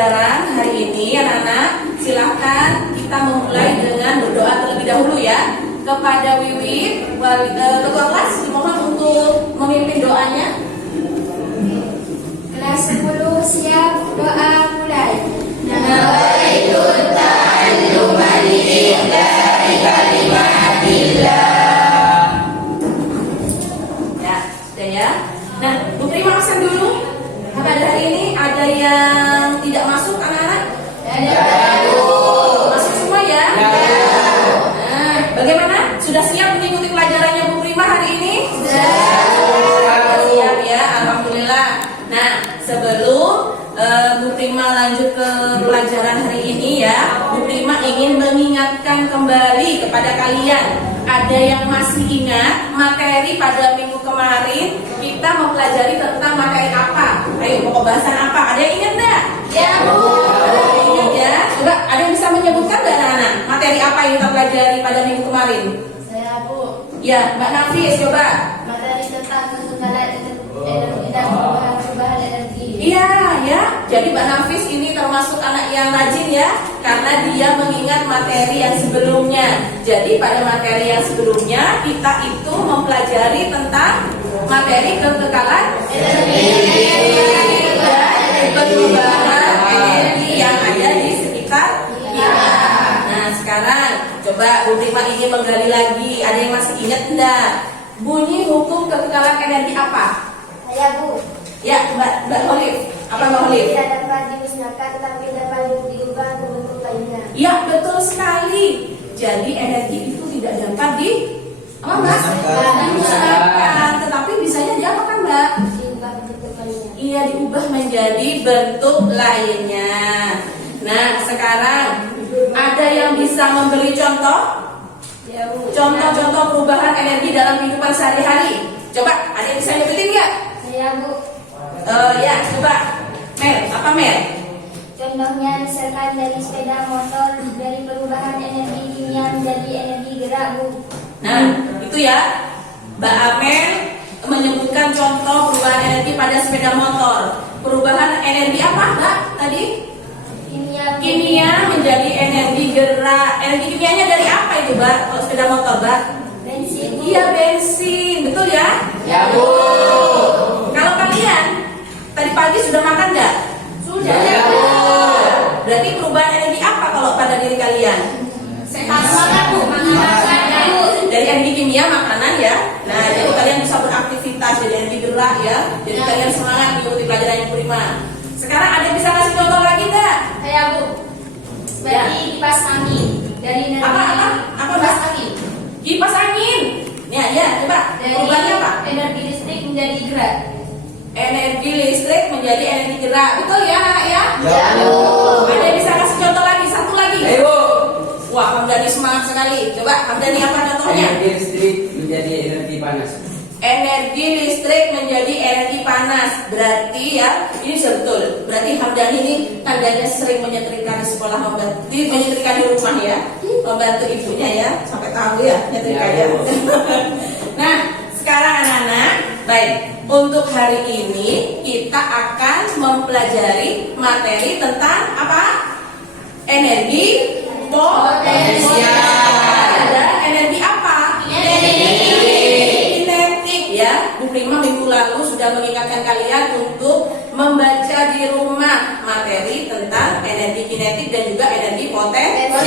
pelajaran hari ini, anak-anak, silahkan kita memulai dengan berdoa terlebih dahulu ya. Kepada Wiwi, ketua kelas, dimohon untuk memimpin doanya. Kelas 10 siap, doa mulai. Nawaitu ta'alluma lillahi kalimatillah. Ya, sudah ya. Nah, Bu Prima absen dulu. Pada hari ini ada yang tidak masuk anak-anak? Masuk semua ya? Nah, bagaimana? Sudah siap mengikuti pelajarannya Bu Prima hari ini? Siap ya, alhamdulillah. Nah, sebelum Bu Prima lanjut ke pelajaran hari ini ya, Bu Prima ingin mengingatkan kembali kepada kalian. Ada yang masih ingat materi pada minggu kemarin kita mempelajari tentang materi apa? Ayo, pokok bahasan apa? Ada yang ingat enggak? Ya, Bu. Ada yang ingat ya? Coba ada yang bisa menyebutkan enggak anak-anak? Materi apa yang kita pelajari pada minggu kemarin? Saya, Bu. Ya, Mbak Nafis coba. Materi tentang kekekalan energi dan perubahan energi. Iya ya, jadi Mbak Nafis ini termasuk anak yang rajin ya, karena dia mengingat materi yang sebelumnya. Jadi pada materi yang sebelumnya kita itu mempelajari tentang materi kekekalan energi dan perubahan energi yang ada di sekitar kita. Nah sekarang coba Bu Prima ingin menggali lagi. Ada yang masih ingat enggak? Bunyi hukum kekekalan energi apa? Saya, Bu. Ya, Mbak Holif. Apa Mbak Holif? Tidak dapat dimusnahkan tapi dapat diubah ke bentuk lainnya. Ya, betul sekali. Jadi energi itu tidak dapat dimusnahkan, tetapi bisanya diapakan, Mbak? Diubah ke bentuk lainnya. Iya, diubah menjadi bentuk lainnya. Nah, sekarang ada yang bisa memberi contoh? Ya, Bu. Contoh-contoh perubahan energi dalam kehidupan sehari-hari. Coba, ada yang bisa nyebutin nggak? Saya, Bu. Ya, coba. Mel, apa Mel? Contohnya misalkan dari sepeda motor, dari perubahan energi kimia menjadi energi gerak, Bu. Nah, itu ya. Mbak Amel menyebutkan contoh perubahan energi pada sepeda motor. Perubahan energi apa, Mbak? Tadi? Kimia menjadi energi gerak. Energi kimianya dari apa itu, Mbak? Kalau sepeda motor, Mbak? Bensin, Bu. Iya, bensin. Betul ya? Ya, Bu. Kalau kalian tadi pagi sudah makan nggak? Sudah. Ya, Bu. Berarti perubahan energi apa kalau pada diri kalian? Semangat, Bu. Makanan, Bu. Dari energi kimia makanan ya. Nah, jadi kalian bisa beraktivitas jadi energi gerak ya. Jadi kalian semangat mengikuti pelajaran yang prima. Sekarang ada yang bisa kasih contoh lagi nggak? Saya, Bu. Berarti kipas angin dari energi Apa, kipas Mbak? angin. Kipas angin. Ya, coba. Dari Perubahannya apa? energi listrik menjadi gerak. Energi listrik menjadi energi gerak. Betul ya, anak ya? Ya, Bu. Ada yang bisa kasih contoh lagi? Satu lagi. Ayo. Wah, Hamdani semangat sekali. Coba Hamdani apa contohnya? Energi listrik menjadi energi panas. Energi listrik menjadi energi panas. Berarti ya, ini sudah betul. Berarti Hamdani ini tandanya sering menyetrika di sekolah, menyetrika di rumah ya, membantu ibunya ya, sampai tahu ya nyetrika ya. Nah, sekarang anak-anak, baik. Untuk hari ini kita akan mempelajari materi tentang apa? Energi potensial dan energi apa? Energi kinetik ya. Bu Prima minggu lalu sudah mengingatkan kalian untuk membaca di rumah materi tentang energi kinetik dan juga energi potensial.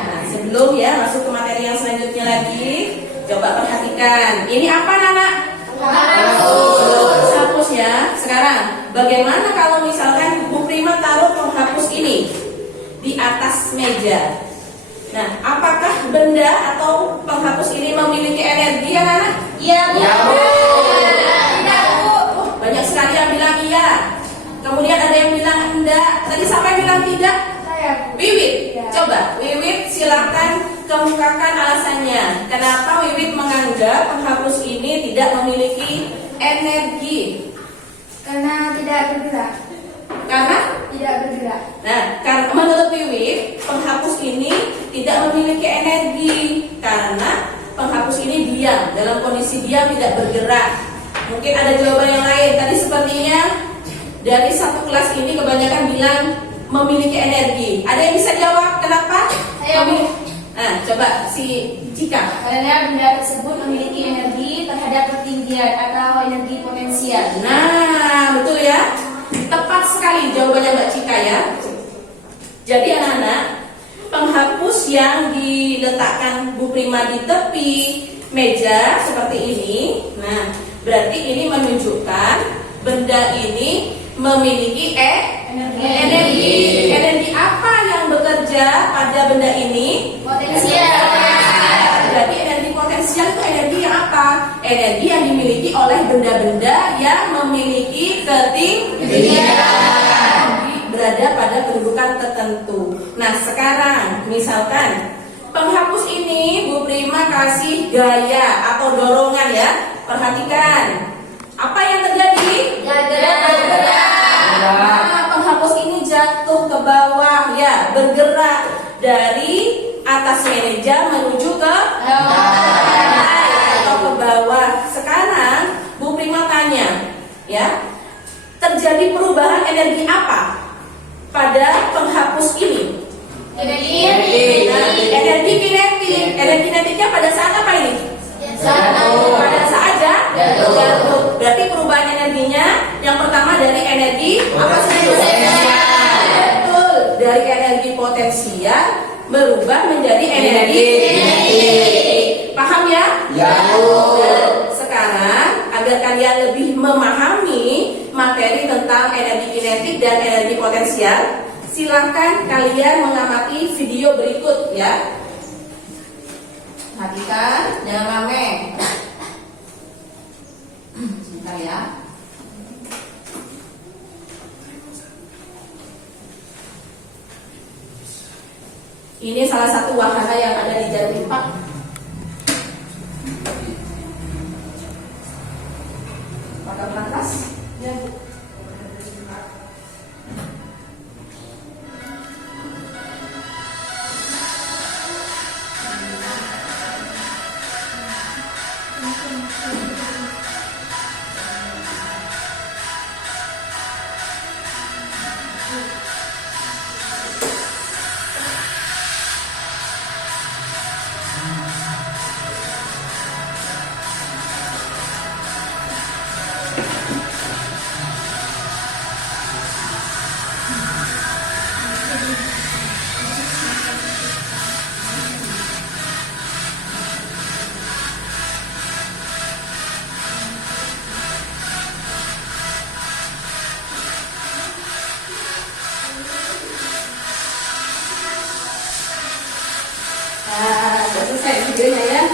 Nah, sebelum ya masuk ke materi yang selanjutnya lagi, coba perhatikan. Ini apa, Nana? Penghapus ya. Sekarang, bagaimana kalau misalkan Bu Prima taruh penghapus ini di atas meja? Nah, apakah benda atau penghapus ini memiliki energi ya, Nana? Iya, Bu. Ya, Bu. Tidak, Bu. Oh, banyak sekali yang bilang iya. Kemudian ada yang bilang enggak. Tadi siapa yang bilang tidak? Saya, Bu. Wiwit, Ya. coba Wiwit silakan kemukakan alasannya. Kenapa Wiwit menganggap penghapus ini tidak memiliki energi? Karena tidak bergerak. Karena Tidak bergerak. Nah, karena menurut Wiwit, penghapus ini tidak memiliki energi karena penghapus ini diam, dalam kondisi diam tidak bergerak. Mungkin ada jawaban yang lain. Tadi sepertinya dari satu kelas ini kebanyakan bilang memiliki energi. Ada yang bisa jawab kenapa? Saya, Bu. Nah, coba si Cika. Karena benda tersebut memiliki energi terhadap ketinggian atau energi potensial. Nah, betul ya. Tepat sekali jawabannya Mbak Cika ya. Jadi anak-anak, penghapus yang diletakkan Bu Prima di tepi meja seperti ini. Nah, berarti ini menunjukkan benda ini memiliki energi. Energi apa yang bekerja pada benda ini? Potensial. Berarti energi potensial itu energi yang apa? Energi yang dimiliki oleh benda-benda yang memiliki ketinggian, berada pada kedudukan tertentu. Nah, sekarang misalkan penghapus ini Bu Prima kasih gaya atau dorongan ya. Perhatikan. Apa yang terjadi? Bergerak. Nah, penghapus ini jatuh ke bawah ya, bergerak dari atas meja menuju ke atau ke bawah. Sekarang Bu Prima tanya, ya, terjadi perubahan energi apa pada penghapus ini? Energi. Energi kinetik. Energi kinetiknya pada saat apa ini? Pada saat jatuh. Berarti perubahan energinya yang pertama dari energi apa saja? Betul, dari energi potensial berubah menjadi energi kinetik. Paham ya? Ya, Bu. Sekarang agar kalian lebih memahami materi tentang energi kinetik dan energi potensial, silahkan kalian mengamati video berikut ya. Perhatikan, jangan rame. Sebentar ya. Ini salah satu wahana yang ada di Jatim Park. Maka berangkas. Ya, Bu. Nah, sudah selesai videonya ya.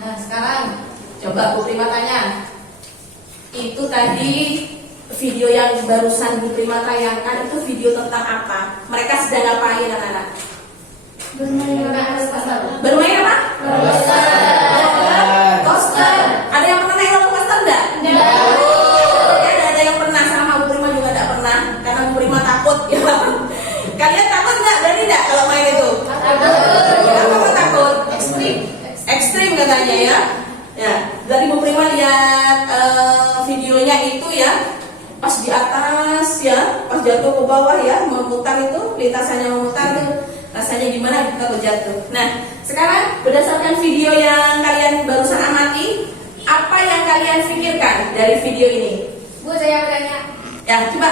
Nah, sekarang coba Bu Prima tanya. Itu tadi video yang barusan Bu Prima tayangkan itu video tentang apa? Mereka sedang ngapain anak-anak? Bermain apa? Coaster. Ada yang pernah naik roller coaster enggak? Ada yang pernah, sama Bu Prima juga enggak pernah karena Bu Prima takut ya. Kalian takut enggak? Berani enggak kalau main itu? Kenapa takut? Ekstrim katanya ya. Ya, dari Bu Prima lihat videonya itu ya, pas di atas ya, pas jatuh ke bawah ya, memutar itu, lintasannya memutar tuh, rasanya gimana kita jatuh. Nah, sekarang berdasarkan video yang kalian barusan amati, apa yang kalian pikirkan dari video ini? Bu, saya bertanya. Ya, coba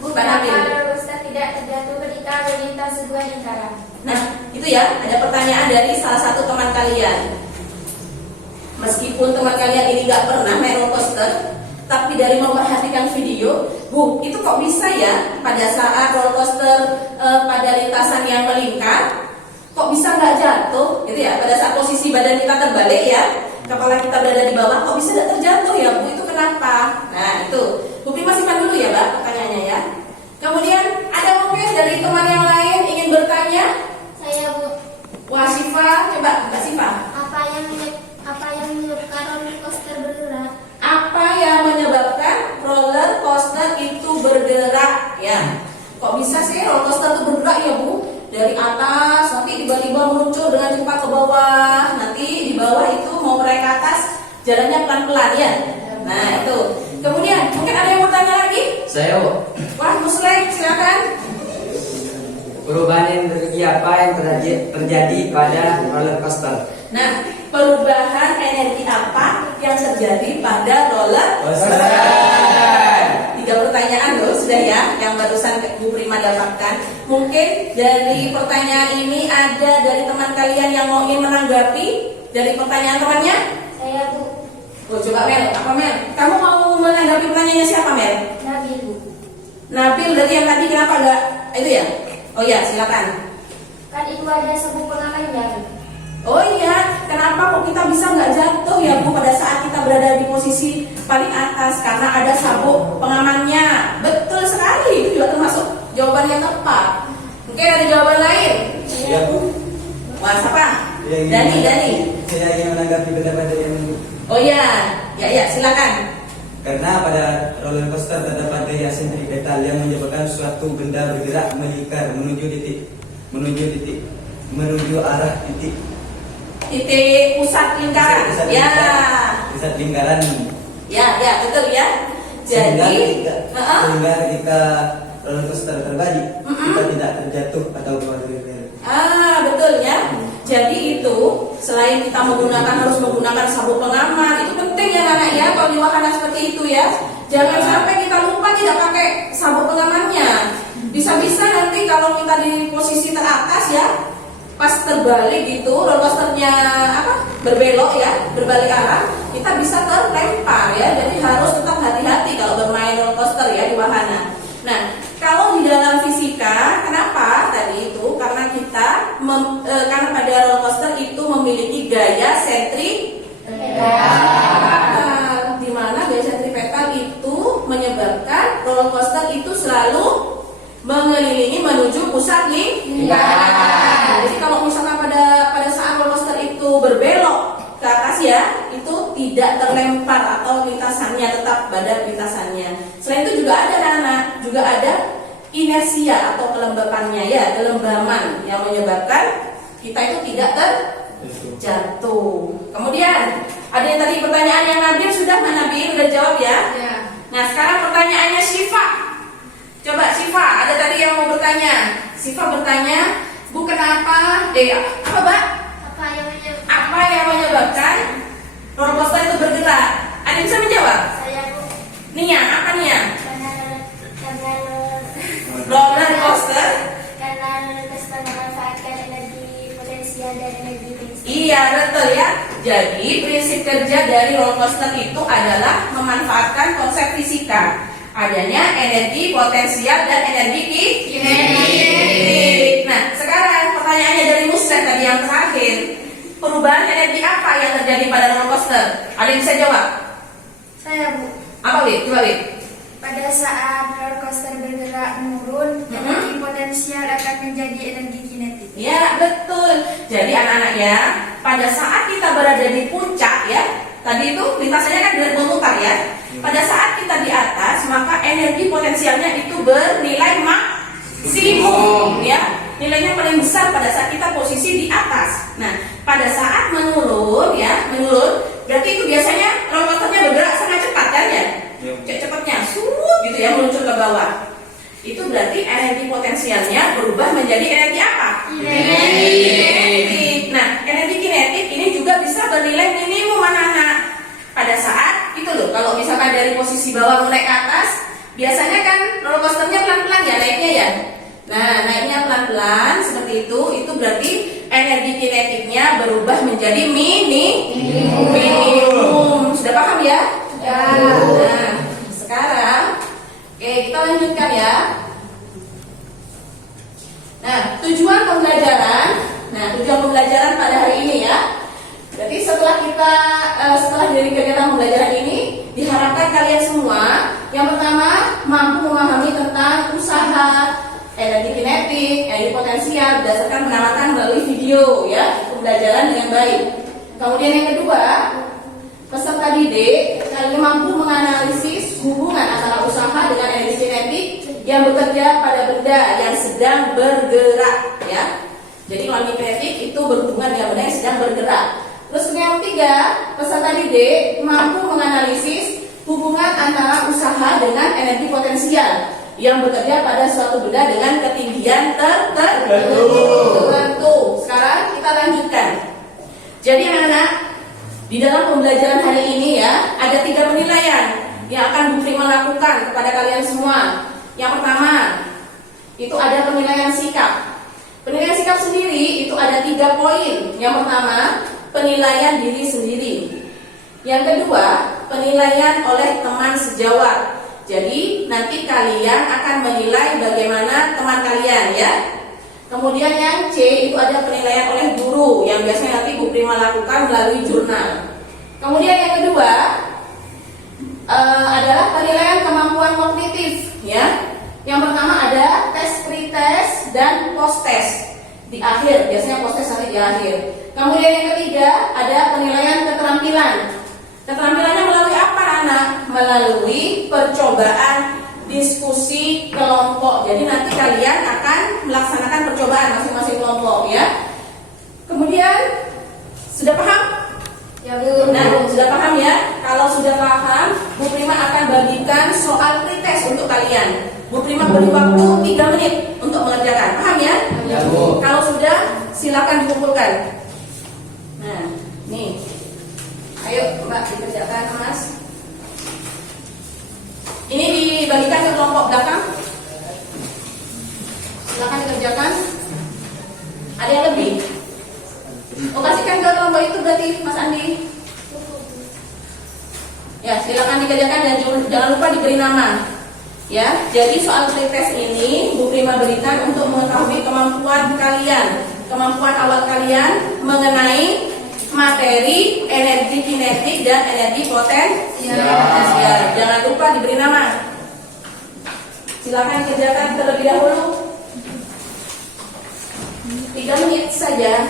Bu Nabil. Kenapa Ustaz tidak terjatuh ketika melintas sebuah lingkaran? Nah, itu ya, ada pertanyaan dari salah satu teman kalian. Meskipun teman kalian ini gak pernah naik roller coaster, tapi dari memperhatikan video, Bu, itu kok bisa ya pada saat roller coaster pada lintasan yang melingkar, kok bisa nggak jatuh, gitu ya? Pada saat posisi badan kita terbalik ya, kepala kita berada di bawah, kok bisa nggak terjatuh ya, Bu? Itu kenapa? Nah, itu Bu Prima simpan dulu ya, Mbak, pertanyaannya ya. Kemudian ada mungkin dari teman yang lain ingin bertanya? Saya, Bu. Wah, Siva, coba Mbak Siva. Apa yang menyebabkan roller coaster bergerak? Apa yang menyebabkan roller coaster itu bergerak ya? Kok bisa sih roller coaster itu bergerak ya, Bu? Dari atas nanti tiba-tiba meluncur dengan cepat ke bawah jalannya pelan-pelan ya. Nah itu. Kemudian mungkin ada yang mau tanya lagi? Saya, Bu. Wah, Muslim, silakan. Perubahan energi apa yang terjadi pada roller coaster? Nah, perubahan energi apa yang terjadi pada roller coaster? 3 pertanyaan loh sudah ya, yang barusan Bu Prima dapatkan. Mungkin dari pertanyaan ini ada dari teman kalian yang mau ingin menanggapi dari pertanyaan temannya? Saya Bu. Oh, coba Mel, apa Mel? Kamu mau menanggapi pertanyaannya siapa Mel? Nabil Bu. Nabil, dari yang tadi kenapa enggak? Itu ya? Oh ya, silakan. Kan itu ada sabuk pengamannya. Oh iya, kenapa kok kita bisa nggak jatuh ya Bu pada saat kita berada di posisi paling atas? Karena ada sabuk pengamannya. Betul sekali, itu juga termasuk jawaban yang tepat. Mungkin ada jawaban lain? Ya Bu. Wah, siapa? Ya, ingin- Dani. Saya ingin menanggapi pendapat dari yang Oh iya, ya silakan. karena pada roller coaster terdapat gaya sentripetal yang menyebabkan suatu benda bergerak melingkar menuju arah titik Pusat lingkaran. pusat Ya, pusat lingkaran. ya betul ya. Jadi, Sehingga ketika roller coaster terbalik, Mm-mm. kita tidak terjatuh atau keluar dari rel. betul ya. Jadi itu selain kita harus menggunakan sabuk pengaman, itu penting ya anak ya kalau di wahana seperti itu ya. Jangan sampai kita lupa tidak pakai sabuk pengamannya. Bisa-bisa nanti kalau kita di posisi teratas ya, pas terbalik gitu, roller coasternya berbelok ya, berbalik arah, kita bisa terlempar ya. Jadi harus tetap hati-hati kalau bermain roller coaster ya di wahana. Nah, kalau di dalam fisika, kenapa tadi itu? Karena kita karena pada roller coaster itu memiliki gaya sentripetal, di mana gaya sentripetal itu menyebabkan roller coaster itu selalu mengelilingi menuju pusat lingkaran. Jadi kalau misalkan pada saat roller coaster itu berbelok ke atas ya, itu tidak terlempar atau lintasannya tetap pada lintasannya. Selain itu juga ada anak-anak, juga ada inersia atau kelembapannya ya, kelembaman yang menyebabkan kita itu tidak terjatuh. Kemudian ada yang tadi pertanyaan yang Nabil sudah Nabil udah jawab ya. Nah sekarang pertanyaannya Syifa. Coba Syifa, ada tadi yang mau bertanya. Syifa bertanya, Bu kenapa? Apa Mbak? Apa yang menyebabkan roller coaster itu bergerak? Ada yang bisa menjawab? Saya Bu. Nia, apa Nia? Karena Roller coaster? karena roller coaster memanfaatkan energi potensial dan energi prinsip. Iya betul ya. Jadi prinsip kerja dari roller coaster itu adalah memanfaatkan konsep fisika, adanya energi potensial dan energi kinetik. Nah sekarang pertanyaannya dari Muslim tadi yang terakhir, perubahan energi apa yang terjadi pada roller coaster? Ada yang bisa jawab? Saya Bu. Apa Wid? Coba Wid. Pada saat roller coaster bergerak menurun, energi potensial akan menjadi energi kinetik. Ya betul. Jadi anak-anak ya, pada saat kita berada di puncak ya, tadi itu lintasannya kan memutar ya. Pada saat kita di atas, maka energi potensialnya itu bernilai maksimum ya. Nilainya paling besar pada saat kita posisi di atas. Nah, pada saat menurun ya, berarti itu biasanya roller coasternya bergerak sangat cepat kan ya? Cepatnya, gitu ya, meluncur ke bawah. Itu berarti energi potensialnya berubah menjadi energi apa? Kinetik. Nah, energi kinetik ini juga bisa bernilai minimum anak-anak. Pada saat itu loh, kalau misalkan dari posisi bawah mau naik ke atas, biasanya kan roller coasternya pelan-pelan ya naiknya ya. Nah, naiknya pelan-pelan seperti itu berarti energi kinetiknya berubah menjadi minimum. Sudah paham ya? Ya. Nah, sekarang kita lanjutkan ya. Nah, tujuan pembelajaran pada hari ini ya. Jadi setelah dari kegiatan pembelajaran ini diharapkan kalian semua yang pertama mampu memahami tentang usaha energi kinetik, energi potensial berdasarkan pengamatan melalui video ya, pembelajaran dengan baik. Kemudian yang kedua, peserta didik kalian mampu menganalisis hubungan antara usaha dengan energi kinetik yang bekerja pada benda yang sedang bergerak ya. Jadi kalau energi kinetik itu berhubungan dengan benda yang sedang bergerak. Terus yang ketiga, peserta didik mampu menganalisis hubungan antara usaha dengan energi potensial yang bekerja pada suatu benda dengan ketinggian tertentu. Sekarang kita lanjutkan. Jadi anak-anak, di dalam pembelajaran hari ini ya, ada 3 penilaian yang akan Bu Prima lakukan kepada kalian semua. Yang pertama, itu ada penilaian sikap. Penilaian sikap sendiri itu ada 3 poin. Yang pertama, penilaian diri sendiri. Yang kedua, penilaian oleh teman sejawat. Jadi nanti kalian akan menilai bagaimana teman kalian ya. Kemudian yang C itu ada penilaian oleh guru yang biasanya nanti Bu Prima lakukan melalui jurnal. Kemudian yang kedua adalah penilaian kemampuan kognitif ya. Yang pertama ada tes pretest dan post test di akhir, biasanya post test nanti di akhir. Kemudian yang ketiga ada penilaian keterampilan. Keterampilannya melalui apa anak? Melalui percobaan diskusi kelompok. Jadi nanti kalian akan melaksanakan percobaan masing-masing kelompok ya. Kemudian sudah paham? Ya Bu. Nah, sudah paham ya? Kalau sudah paham, Bu Prima akan bagikan soal pretest untuk kalian. Bu Prima beri waktu 3 menit untuk mengerjakan. Paham ya? Ya, Bu. Kalau sudah, silakan dikumpulkan. Nah, nih. Ayo, Mbak, dikerjakan, Mas. Ini dibagikan ke kelompok belakang. Silakan dikerjakan. Ada yang lebih? Oh, kasihkan ke kelompok itu berarti, Mas Andi. Ya, silakan dikerjakan dan jangan lupa diberi nama. Ya, jadi soal pretest ini Bu Prima berikan untuk mengetahui kemampuan kalian, kemampuan awal kalian mengenai materi, energi kinetik dan energi potensial. Jangan lupa diberi nama. Silakan kerjakan terlebih dahulu. 3 menit saja.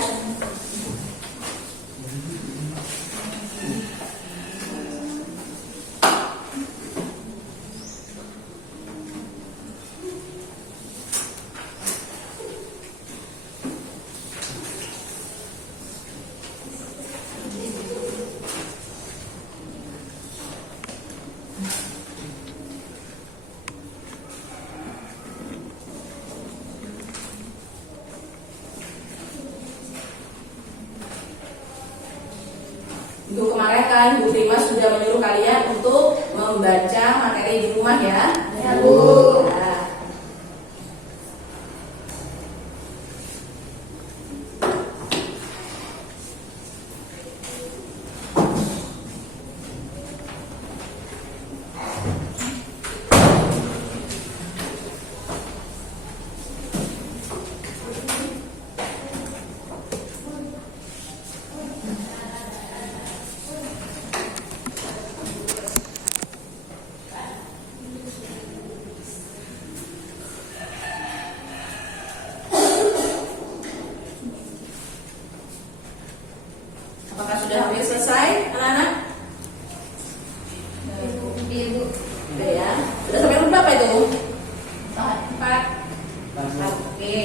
Untuk kemarin kan Bu Prima sudah menyuruh kalian untuk membaca materi di rumah ya. Ya, Bu. Nah. Apakah sudah hampir selesai, anak-anak? Iya, Bu. Sudah ya. Sudah sampai nomor berapa itu? 4. Oke.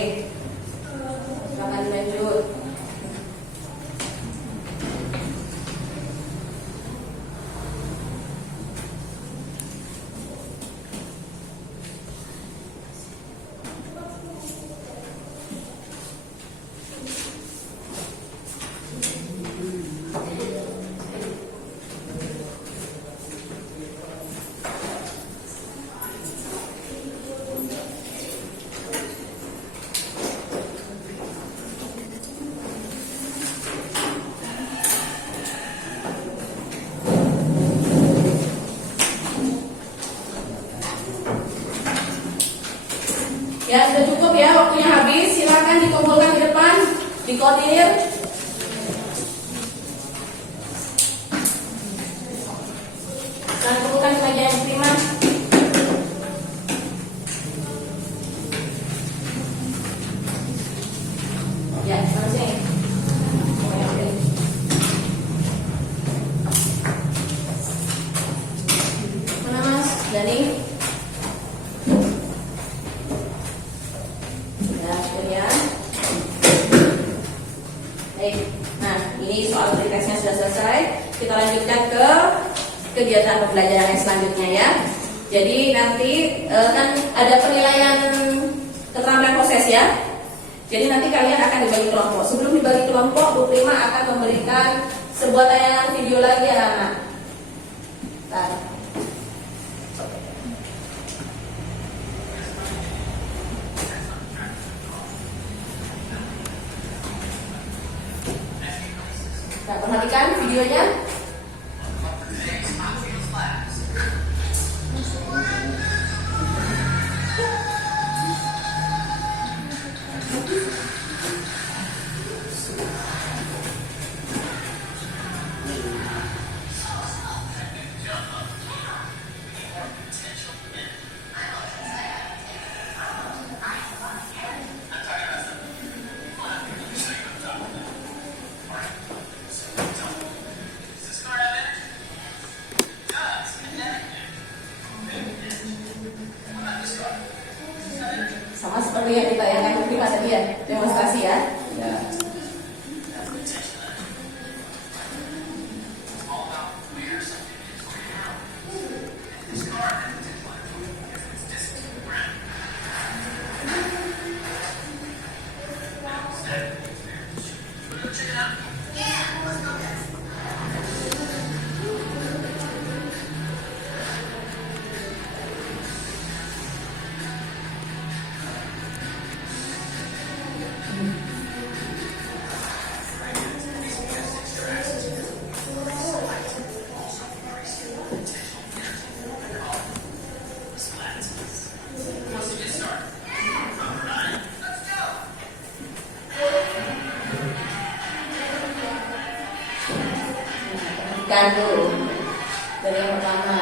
Silakan dilanjut. Ya, sudah cukup ya, waktunya habis. Silakan dikumpulkan di depan, dikoordinir. Dan kumpulkan ke bagian yang diterima. Ya, sama sini. Mana Mas? Dani? Ya, baik. Nah, ini soal pretestnya lanjutkan ke kegiatan pembelajaran yang selanjutnya ya. Jadi nanti kan ada penilaian keterampilan proses ya. Jadi nanti kalian akan dibagi kelompok. Sebelum dibagi kelompok, Bu Prima akan memberikan sebuah tayangan video lagi anak-anak. Bentar. Nah, perhatikan videonya. Sama seperti yang ditayangkan Bu Prima tadi ya, demonstrasi ya. Ya. Perhatikan dulu dari yang pertama.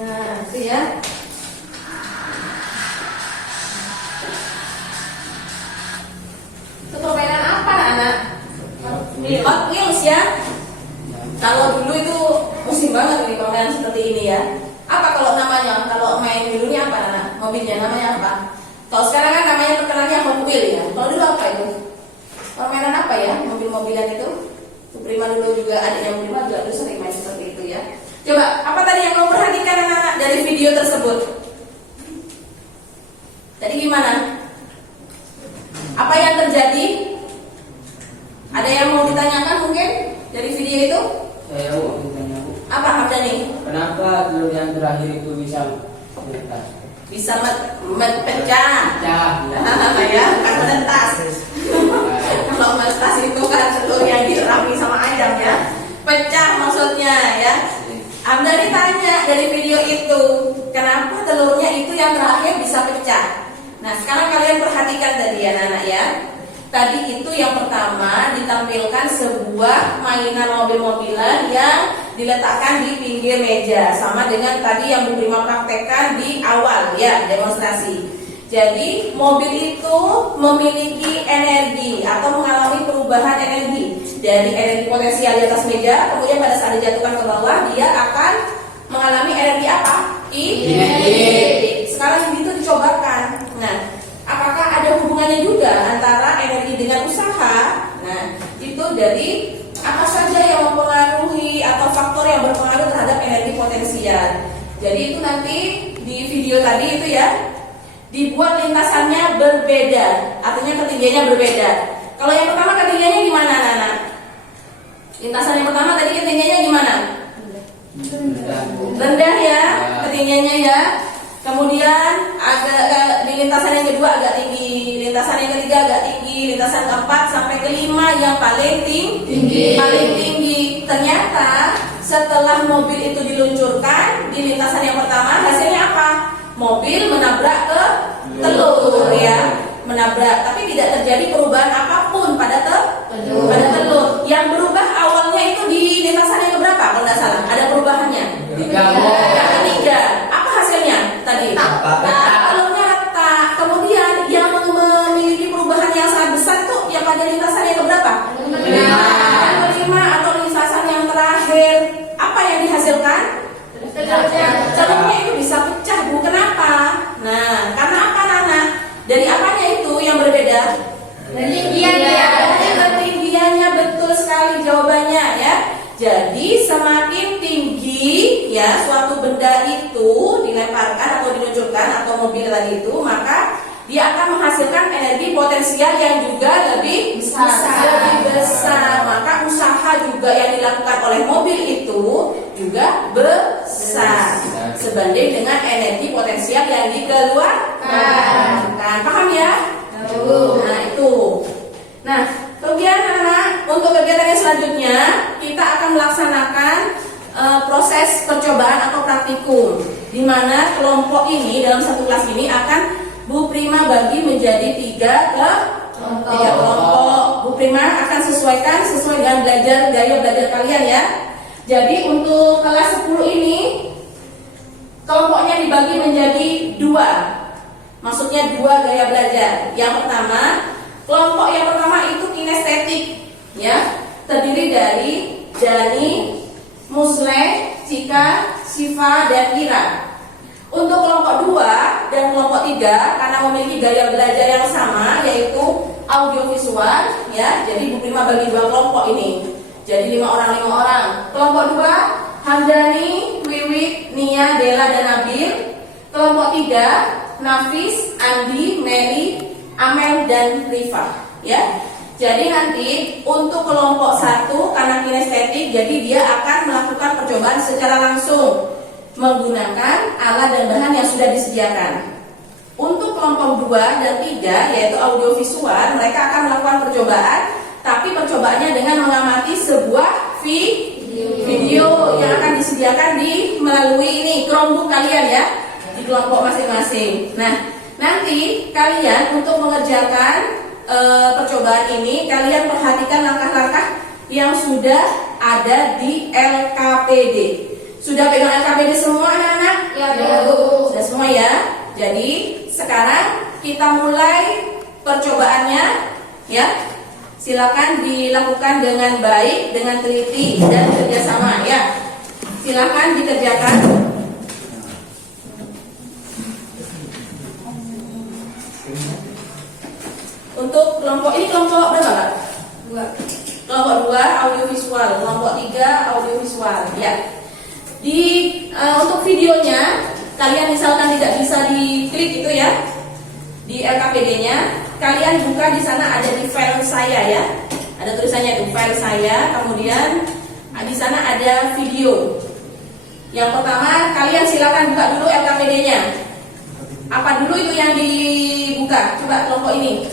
Nah, itu ya. Itu permainan apa, anak? Hot Wheels ya. Kalau dulu itu musim banget ini permainan seperti ini ya. Apa kalau namanya? Kalau main dulunya apa, anak? Mobilnya namanya apa? Kalau sekarang kan namanya terkenalnya Hot Wheel ya. Kalau dulu apa itu? Permainan apa ya? Mobil-mobilan itu? Bu Prima dulu juga, adiknya Bu Prima juga dulu sering main seperti itu ya. Coba, apa tadi yang kamu perhatikan anak-anak dari video tersebut? Tadi gimana? Apa yang terjadi? Ada yang mau ditanyakan mungkin dari video itu? Saya mau bertanya, Bu. Apa Hamdani? Kenapa telur yang terakhir itu bisa menetas? Bisa pecah. Pecah. Ya, bukan menetas. Kalau menetas itu kan telur yang dirapi sama ayam ya. Pecah maksudnya ya. Hamdani tanya dari video itu, kenapa telurnya itu yang terakhir bisa pecah? Nah, sekarang kalian perhatikan tadi ya anak-anak ya. Tadi itu yang pertama ditampilkan sebuah mainan mobil-mobilan yang diletakkan di pinggir meja, sama dengan tadi yang Bu Prima praktekkan di awal ya, demonstrasi. Jadi mobil itu memiliki energi atau mengalami perubahan energi dari energi potensial di atas meja, kemudian pada saat dijatuhkan ke bawah dia akan mengalami energi apa? Kinetik. Sekarang itu dicobakan. Nah, apakah ada hubungannya juga antara energi dengan usaha? Nah, itu Jadi apa saja yang mempengaruhi atau faktor yang berpengaruh terhadap energi potensial. Jadi itu nanti di video tadi itu ya, dibuat lintasannya berbeda, artinya ketinggiannya berbeda. Kalau yang pertama ketinggiannya gimana, Nana? Lintasan yang pertama tadi ketinggiannya gimana? Rendah ya, ketinggiannya ya. Kemudian agak di lintasan yang kedua agak tinggi, lintasan yang ketiga agak tinggi, lintasan keempat sampai kelima yang paling tinggi. Paling tinggi. Ternyata setelah mobil itu diluncurkan di lintasan yang pertama, hasilnya apa? Mobil menabrak ke telur ya, menabrak, tapi tidak terjadi perubahan apapun pada telur. Yang berubah awalnya itu di lintasan yang berapa? Kalau tidak salah, ada perubahannya. Yang ketiga, apa hasilnya tadi? Telurnya retak. Kemudian yang memiliki perubahan yang sangat besar itu yang pada lintasan yang berapa? Kelima atau lintasan yang terakhir. Apa yang dihasilkan? Telurnya itu bisa pecah, Bu. Kenapa? Nah, karena apa, Nana? Dari apanya itu yang berbeda? Ketinggiannya, betul sekali jawabannya ya. Jadi semakin tinggi ya suatu benda itu dilemparkan atau diluncurkan atau mobil tadi itu, maka dia akan menghasilkan energi potensial yang juga lebih besar. Maka usaha juga yang dilakukan oleh mobil itu juga besar sebanding dengan energi potensial yang dikeluarkan. Paham ya? Nah itu. Nah, kemudian anak-anak, untuk kegiatan yang selanjutnya kita akan melaksanakan proses percobaan atau praktikum, di mana kelompok ini dalam satu kelas ini akan Bu Prima bagi menjadi tiga kelompok. Bu Prima akan sesuai dengan gaya belajar kalian ya. Jadi untuk kelas 10 ini kelompoknya dibagi menjadi dua. Maksudnya dua gaya belajar. Yang pertama, kelompok yang pertama itu kinestetik ya, terdiri dari Dani, Musleh, Cika, Siva, dan Ira. Untuk kelompok 2 dan kelompok 3 karena memiliki gaya belajar yang sama yaitu audiovisual ya. Jadi Bu Prima bagi dua kelompok ini. Jadi 5 orang. Kelompok 2 Hamdani, Wiwik, Nia, Dela, dan Nabil. Kelompok 3 Nafis, Andi, Mary, Amel, dan Rifa ya. Jadi nanti untuk kelompok 1 karena kinestetik, jadi dia akan melakukan percobaan secara langsung menggunakan alat dan bahan yang sudah disediakan. Untuk kelompok 2 dan 3 yaitu audiovisual, mereka akan melakukan percobaan, tapi percobaannya dengan mengamati sebuah video yang akan disediakan melalui ini Chromebook kalian ya, di kelompok masing-masing. Nah, nanti kalian untuk mengerjakan percobaan ini, kalian perhatikan langkah-langkah yang sudah ada di LKPD. Sudah pegang LKPD semua anak-anak? Ya, Bu. Sudah semua ya. Jadi sekarang kita mulai percobaannya ya. Silakan dilakukan dengan baik, dengan teliti dan kerjasama ya. Silakan dikerjakan. Untuk kelompok ini kelompok berapa Kak? 2. Kelompok 2 audiovisual, kelompok 3 audiovisual ya. Untuk videonya kalian misalkan tidak bisa diklik itu ya di LKPD-nya, kalian buka di sana, ada di file saya ya, ada tulisannya itu file saya. Kemudian di sana ada video. Yang pertama kalian silakan buka dulu LKPD-nya. Apa dulu itu yang dibuka? Coba kelompok ini.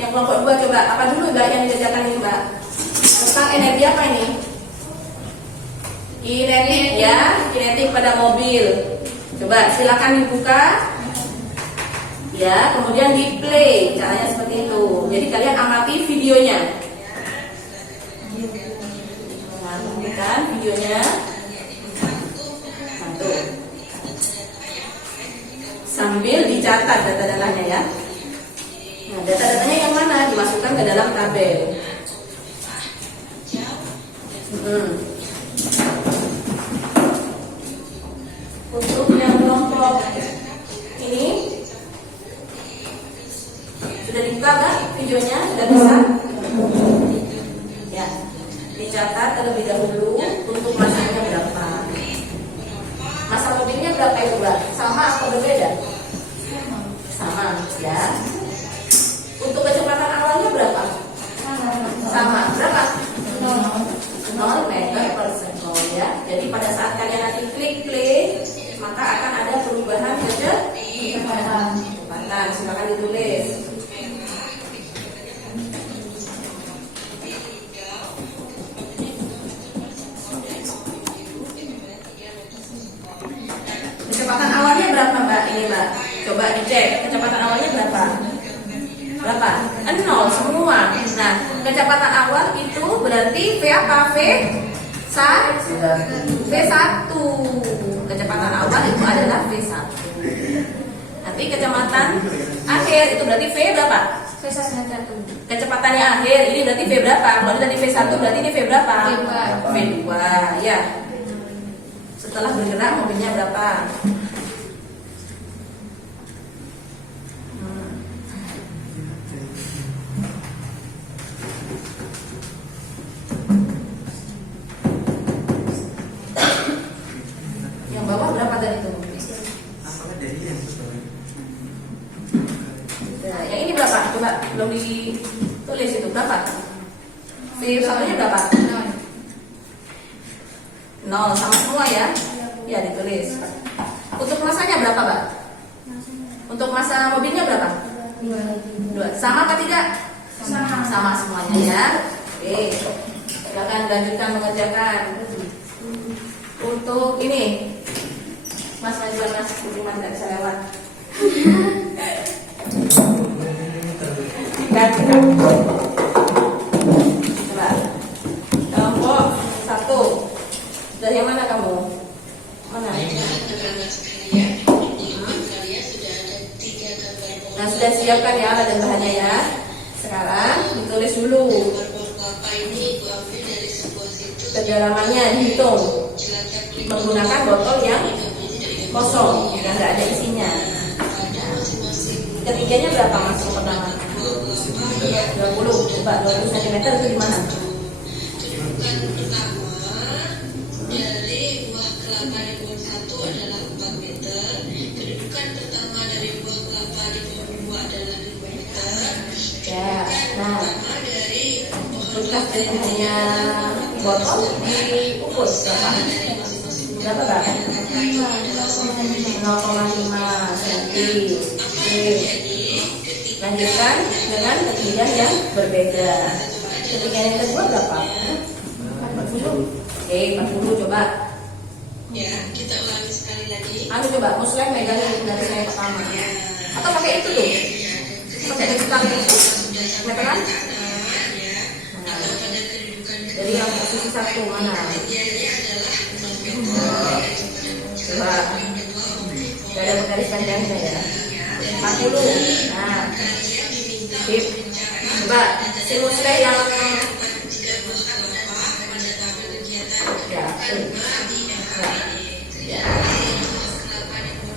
Yang kelompok 2 coba apa dulu Mbak yang dikerjakan ini Mbak? Tentang energi apa ini? Kinetik ya, kinetik pada mobil. Coba silakan dibuka. Ya, kemudian di play. Caranya seperti itu. Jadi kalian amati videonya. Nah, videonya. Satu. Sambil dicatat data-datanya ya. Nah, data-datanya yang mana? Dimasukkan ke dalam tabel. Untuk yang kelompok ini sudah dibuka kan videonya? Sudah bisa? Dicatat terlebih dahulu untuk masanya berapa. Masa mobilnya berapa itu, Mbak? Sama atau berbeda? Sama ya. Untuk kecepatan awalnya berapa? Sama. Berapa? 0 meter per second ya. Jadi pada saat kalian nanti klik play, maka akan ada perubahan kecepatan. Silakan ditulis. Kecepatan awalnya berapa, Mbak? Ini, Mbak. Coba dicek. Kecepatan awalnya berapa? Berapa? 0 semua. Nah, kecepatan awal itu berarti V apa? V1. Kecepatan awal itu adalah V1. Nanti kecepatan akhir itu berarti V berapa? V1. Kecepatannya akhir ini berarti V berapa? Kalau tadi V1 berarti ini V berapa? V2 ya. Setelah bergerak mobilnya berapa? Yang bawah berapa tadi tuh? Apakah dari yang pertama? Nah, yang ini berapa? Coba belum ditulis itu berapa? V1-nya berapa? 0 sama semua ya? Ya ditulis. Untuk masanya berapa, Mbak? Untuk masa mobilnya berapa? 2. Sama apa tidak? Sama semuanya ya. Oke. Silakan lanjutkan mengerjakan. Untuk ini, Mas majuan Mas, Budiman tidak bisa lewat. Coba. Kelompok 1. Dari yang mana kamu? Mana? Nah, sudah siapkan ya alat dan bahannya ya. Sekarang ditulis dulu. Kedalamannya dihitung menggunakan botol yang kosong, yang nggak ada isinya. Ketiganya berapa masuk pertama? 20. Coba 20 cm itu di mana? Ya, nah, bekas jatuhnya botol diukur berapa? Berapa, Kak? 0,5 cm. Lanjutkan dengan ketinggian yang berbeda. Ketinggian yang kedua berapa? 40. Oke, 40 coba. Ya, kita ulangi sekali lagi. Coba Muslim megang dari saya pertama. Atau pakai itu tuh. Pakai digital itu. Meteran? Jadi yang posisi 1 mana? Coba. Gak ada garis panjangnya ya. 40. Nah. Sip. Coba si Muslim yang ya. Ya.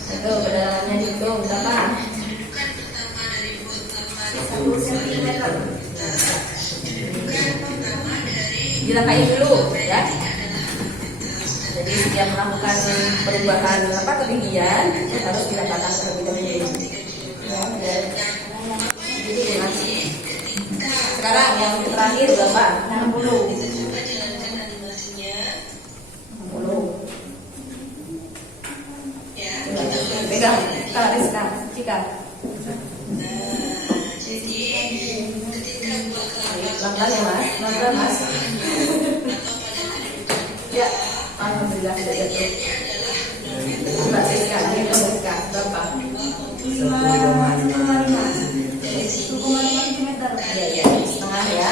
Itu kedalamannya dihitung berapa? 1 cm. Dirangkai dulu ya. Jadi setiap melakukan perubahan ketinggian harus diratakan terlebih dahulu. Ya, jadi sekarang yang terakhir berapa? 60. 60. Pegang, Rizka, Cika. Pelan-pelan ya Mas, pelan-pelan Mas. Ya, alhamdulillah sudah jatuh. Mbak Rizka, ini Rizka, berapa? 1,5 cm. Ya, setengah ya.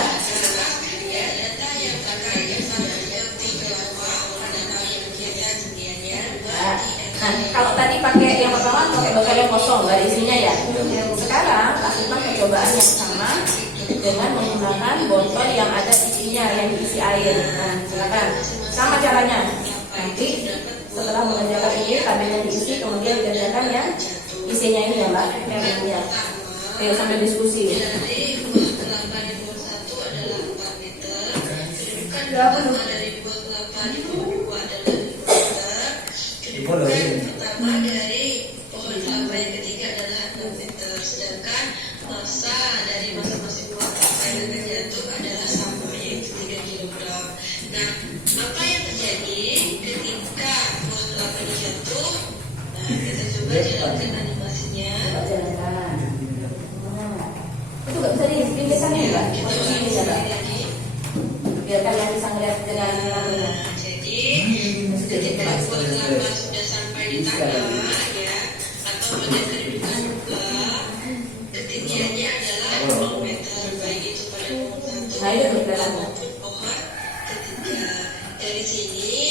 Nah, kalau tadi pakai yang pertama pakai botol yang kosong, nggak ada isinya ya. Sekarang lakukan percobaan yang sama dengan menggunakan botol yang ada isinya, yang diisi air. Nah, silakan. Sama caranya. Nanti setelah mengerjakan ini, tabelnya diisi, kemudian dikerjakan yang isinya ini ya Mbak. Ya. Oke, sambil diskusi. Pertama dari buah kelapa di bawah adalah 5 meter. Kedudukan pertama dari pohon kelapa yang ketiga adalah 6 meter. Sedangkan massa dari masing-masing buah kelapa yang akan jatuh adalah sama, yaitu 3 kilogram. Nah, apa yang terjadi ketika buah kelapa dijatuh? Nah, kita coba jalankan animasinya. Coba jalankan. Itu nggak bisa dipinggirkan ya, Mbak? Kita Maksudnya ulangi ini ya, Mbak? sekali lagi. Biar kalian bisa ngeliat dengan Jadi ketika buah kelapa sudah sampai di tangan ya, atau pada kedudukan buah, ketinggiannya adalah 0 meter, baik itu pada pohon satu Nah, itu kelihatan. maupun pohon ketiga. Dari sini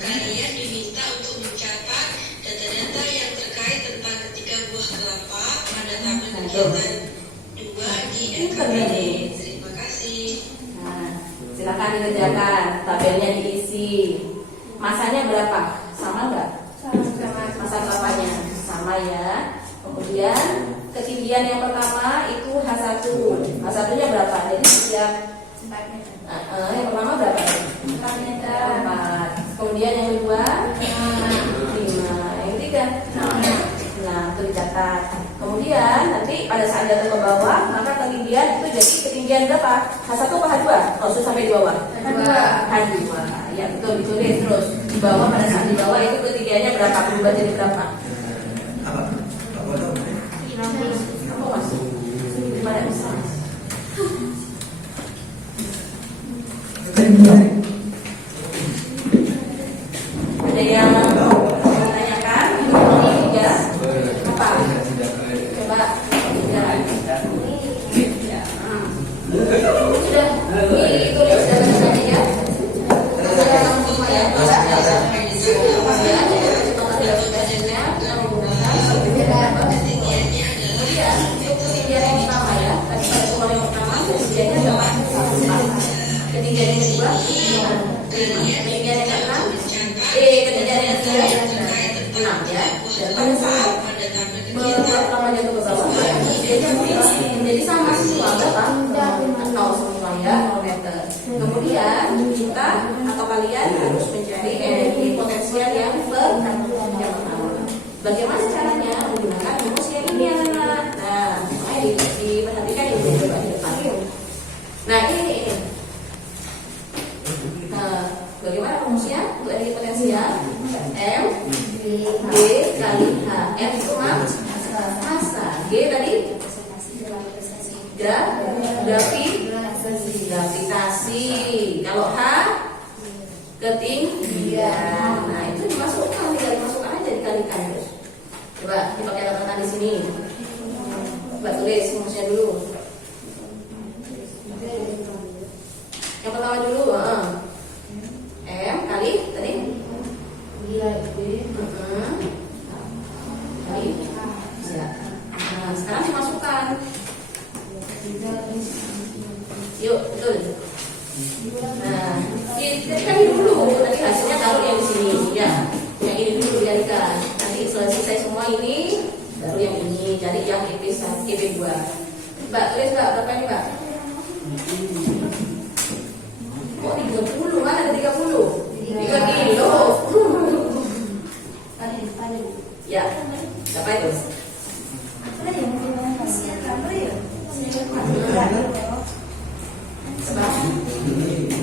kalian diminta untuk mencatat data-data yang terkait tentang ketika buah kelapa pada tabel kegiatan 2 di NKPD. Terima kasih. Nah, silakan dikerjakan. Tabelnya diisi. Masanya berapa? Sama nggak? Masa kelapanya sama ya. Kemudian ketinggian yang pertama itu H1. H1-nya berapa? Jadi setiap yang pertama berapa? 4 meter. 4. Kemudian yang kedua 5. Yang ketiga 6. Nah, itu dicatat. Kemudian nanti pada saat jatuh ke bawah, maka ketinggian itu jadi ketinggian berapa? H1 atau H2? Kalau sudah sampai di bawah. H2. Ya betul, ditulis terus. Di bawah pada saat di bawah itu ketinggiannya berapa? Berubah jadi berapa? Apa? Apa dong? Apa mas? Gimana bisa? Ada yang menanyakan? Ini juga apa? Coba jalan. Ya. Sudah ditulis dari tadi ya. Saya langsung ya. Ketinggian yang pertama ya. Tadi pada soal yang pertama ketinggiannya berapa? 4. Ketinggian yang kedua 5. Ketinggian yang keenam ketinggian yang ketiga 6 ya. Dan pada saat pertama jatuh ke bawah ketinggiannya menjadi sama semua berapa? 0 semua ya, 0 meter. Kemudian kita atau kalian harus mencari energi potensial yang pertama. Bagaimana caranya? Menggunakan rumus yang ini anak-anak. Nah, makanya diperhatikan ini coba di depan. Nah ini. Nah, bagaimana rumusnya untuk energi potensial? M G kali H. M itu massa. G tadi gravitasi. Kalau H ketinggian. Nah itu dimasukkan, tinggal dimasukkan aja dikalikan terus. Coba dipakai catatan di sini. Coba tulis rumusnya dulu. Yang pertama dulu, M kali tadi kali ya. Nah sekarang dimasukkan. Yuk betul. Nah dikali dulu. Tadi hasilnya taruh yang di sini ya. Yang ini dulu dikalikan. Nanti selesai semua ini baru yang ini. Jadi yang IP2. Mbak tulis Mbak berapa ini Mbak? Kok 30? Mana ada 30? 3 kilo. Ya, berapa itu? Coba.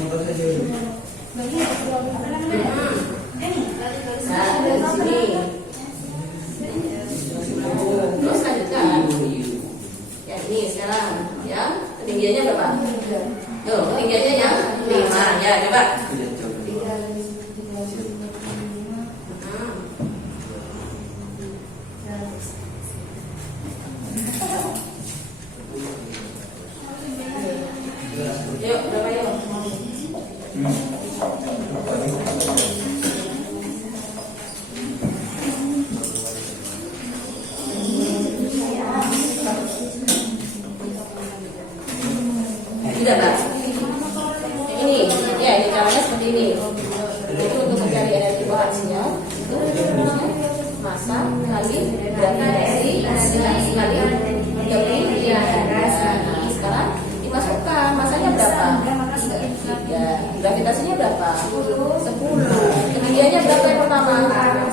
Motor saja. Nah, dari sini. Terus lanjutkan. Yang ini sekarang, yang ketinggiannya berapa? Tuh, ketinggiannya yang 5. Ya, coba. Yuk, berapa yuk? Tidak, Pak. Ini, ya, ini caranya seperti ini. Itu untuk mencari energi potensial. Massa kali gravitasi kali ketinggian. Nah, sekarang dimasukkan masanya berapa? 3. Gravitasinya berapa? 10. Ketinggiannya berapa yang pertama?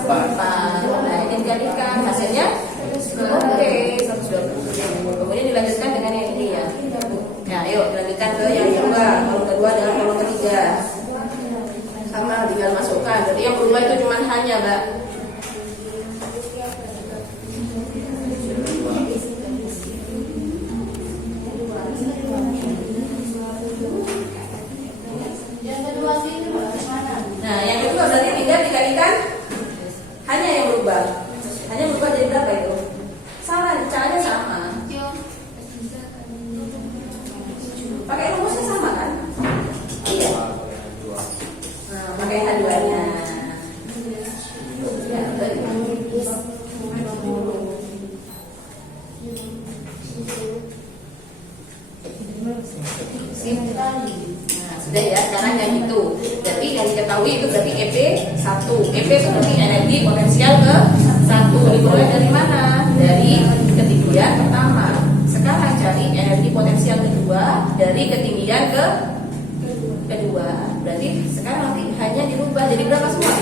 4. Nah, ini dikalikan hasilnya oke 120. Kemudian dilanjutkan dengan yang ini ya. Nah, yuk dilanjutkan ke yang kedua. Kolom kedua dengan kolom ketiga. Sama tinggal masukkan. Jadi yang berubah itu cuma hanya, Mbak. Nah, yang kedua berarti tinggal dikalikan hanya yang berubah. Hanya berubah jadi berapa itu? Salah, caranya sama. Pakai rumusnya sama kan? Iya. Nah, pakai H2-nya. Ya, nah, sudah ya, sekarang yang itu. Jadi yang diketahui itu berarti EP1. EP itu berarti energi potensial ke 1. Diperoleh dari mana? Dari ketinggian pertama. Sekarang cari energi potensial kedua dari ketinggian ke kedua. Berarti sekarang nanti hanya dirubah jadi berapa semua?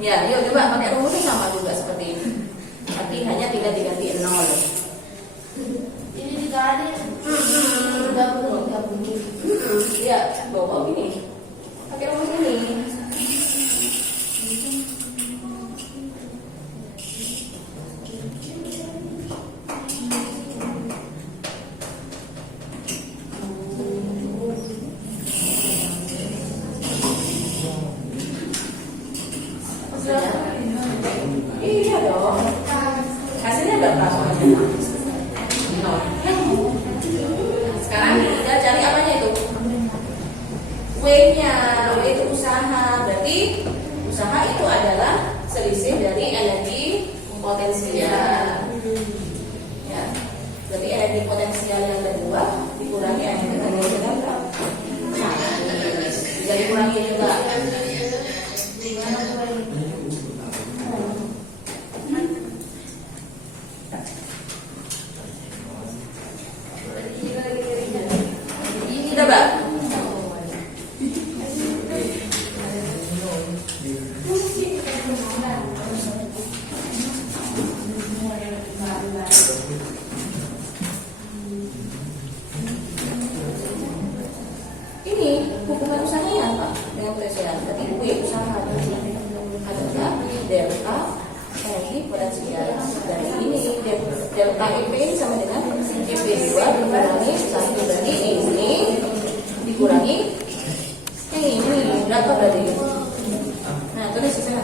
Ya, yuk coba pakai rumusnya sama juga seperti ini. Tapi hanya tinggal diganti 0. Ini juga ada 30. Iya, bawa ini. Pakai rumus ini. Iya dong. Hasilnya berapa? Sekarang kita cari apanya itu? W-nya. W itu usaha. Berarti usaha itu adalah selisih dari energi potensial. Ya. Berarti energi potensial yang kedua dikurangi energi potensial yang berapa? Bisa dikurangi juga. Ini coba. Ini hubungan usahanya apa dengan potensial? Berarti W usaha adalah delta energi potensial. Dari ini delta EP sama dengan EP2 dikurangi 1. Berarti ini dikurangi ini berapa berarti? Nah, tulis di sana.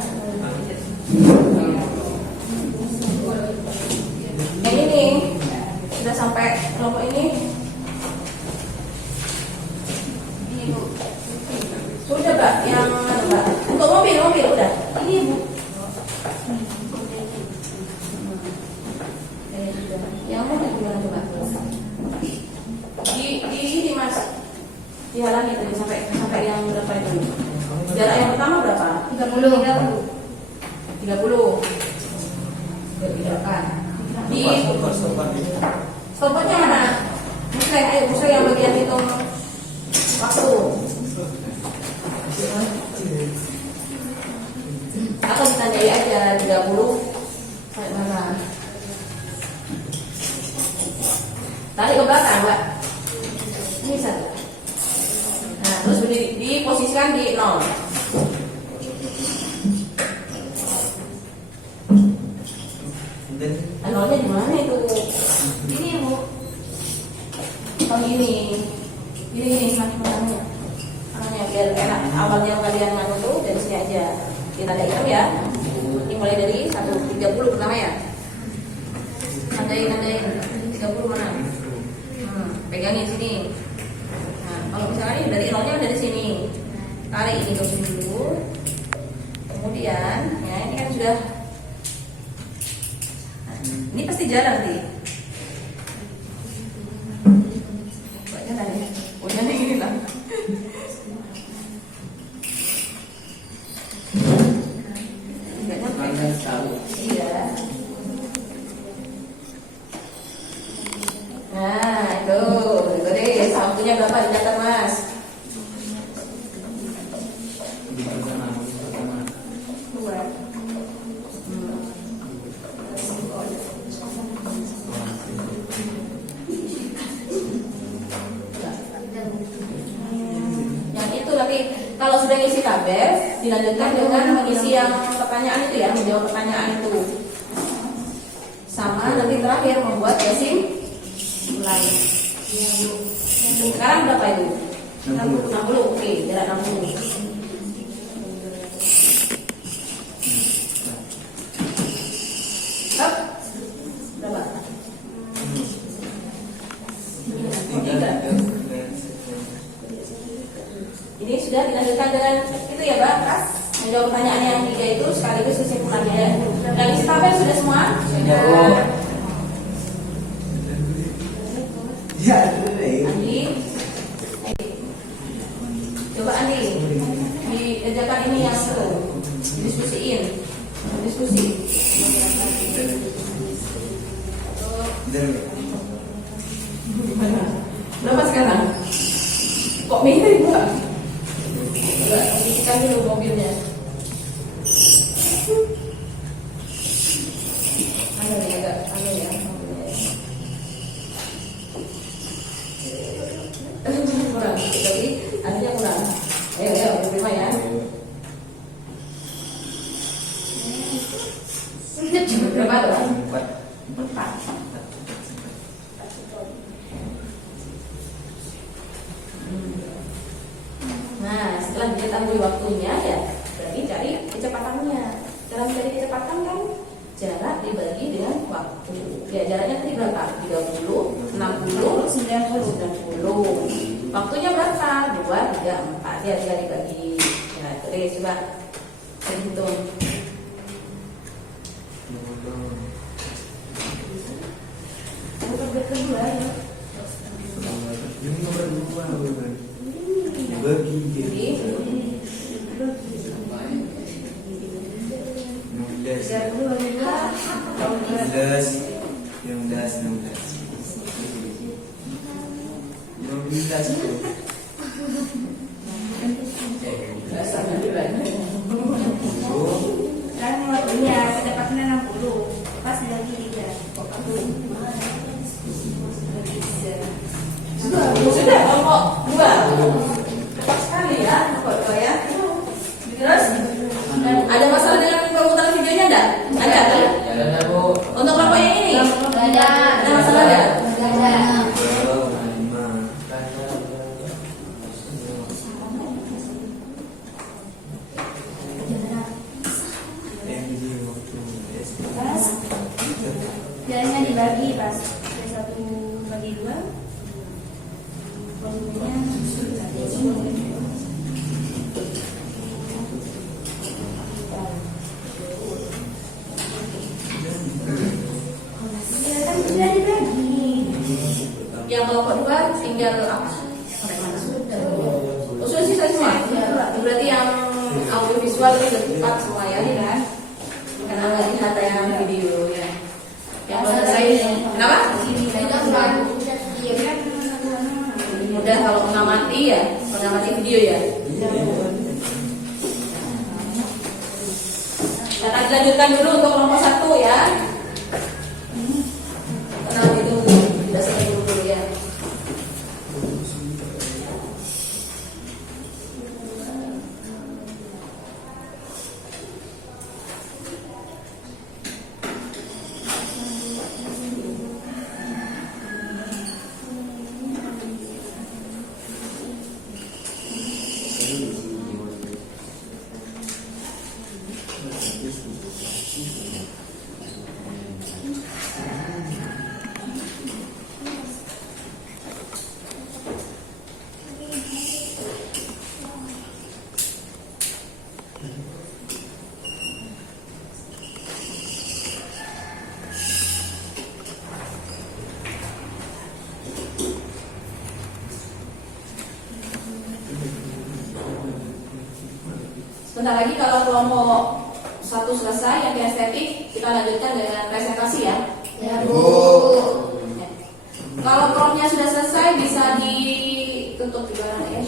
Yang ini sudah sampai kelompok ini. Sudah, Mbak, yang Mbak. Untuk mobil udah. Ini, Bu. Yang mana gimana coba? Di ini Mas. Dihalangi tadi sampai yang berapa itu? Jarak yang pertama berapa? 30. Dikerjakan. Di stopwatchnya mana? Busai yang bagian hitung waktu. Atau ditandai aja 30 sampai mana? Tarik ke belakang, Mbak. Ini satu. Nah, terus diposisikan di 0. Nolnya di mana itu? Ini, Bu. Oh, ini macam-macamnya. Biar enak. Awalnya kalian nganu tuh dari sini aja. Kita ada hitam ya. Ini mulai dari 130 pertama ya. Nandain 30 mana? Pegangin sini. Nah, kalau misalnya ini dari nolnya dari sini. Tarik ini dulu. Kemudian, ya ini kan sudah. Nah, ini pasti jalan sih. Kok jalan ya? Udah ini lah. Iya. Nah, itu deh. nanti kalau sudah ngisi tabel dilanjutkan dengan mengisi yang pertanyaan itu ya, menjawab pertanyaan itu. Sama nanti terakhir membuat casing mulai. Sekarang berapa itu? 60. Oke, jarak 60. Up. Berapa? 3. Ini sudah dilanjutkan dengan itu ya, Mbak. Pas menjawab pertanyaan yang 3 itu sekaligus kesimpulannya. Dan isi tabel sudah semua? Sudah. Ya, Andi, coba Andi dikerjakan ini yang seru, diskusiin, diskusi. Berapa sekarang? Kok mirip Mbak? Coba posisikan dulu mobilnya. Ada nih agak, ada ya mobilnya. Kurang, tapi artinya kurang. Ayo, terima ya. Berapa tuh? 4. Nah, setelah diketahui waktunya ya, berarti cari kecepatannya. Cara mencari kecepatan kan jarak dibagi dengan waktu. Ya, jaraknya tadi berapa? 30, 60, 90. Waktunya berapa? 2, 3, 4. Ya, 3 dibagi. Nah, terus coba hitung. Kedua ya. Kan waktunya kecepatan 60. Pas lagi 3. Sudah kelompok 2. Cepat sekali ya kelompok 2 ya. Terus ada masalah dengan perputaran videonya enggak? Ada. Ada, Bu. Untuk kelompok yang ini? Ada. Ada masalah enggak? Ada. Jalannya dibagi pas dari 1 bagi 2. Volumenya ya kan sudah dibagi. Yang kelompok 2 tinggal apa? Sampai mana sudah? Oh, sudah sisa semua? Berarti yang audiovisual itu cepat semua ya, kan? Karena nggak lihat tayangan video ya. Yang belum selesai, kenapa? Mudah kalau mengamati ya, mengamati video ya. Kita lanjutkan dulu untuk kelompok 1 ya. Tenang itu, tidak sampai dulu ya. Sebentar lagi kalau kelompok 1 selesai yang estetik, kita lanjutkan dengan presentasi ya. Ya, Bu. Ya. Kalau kelompoknya sudah selesai bisa ditutup juga ya.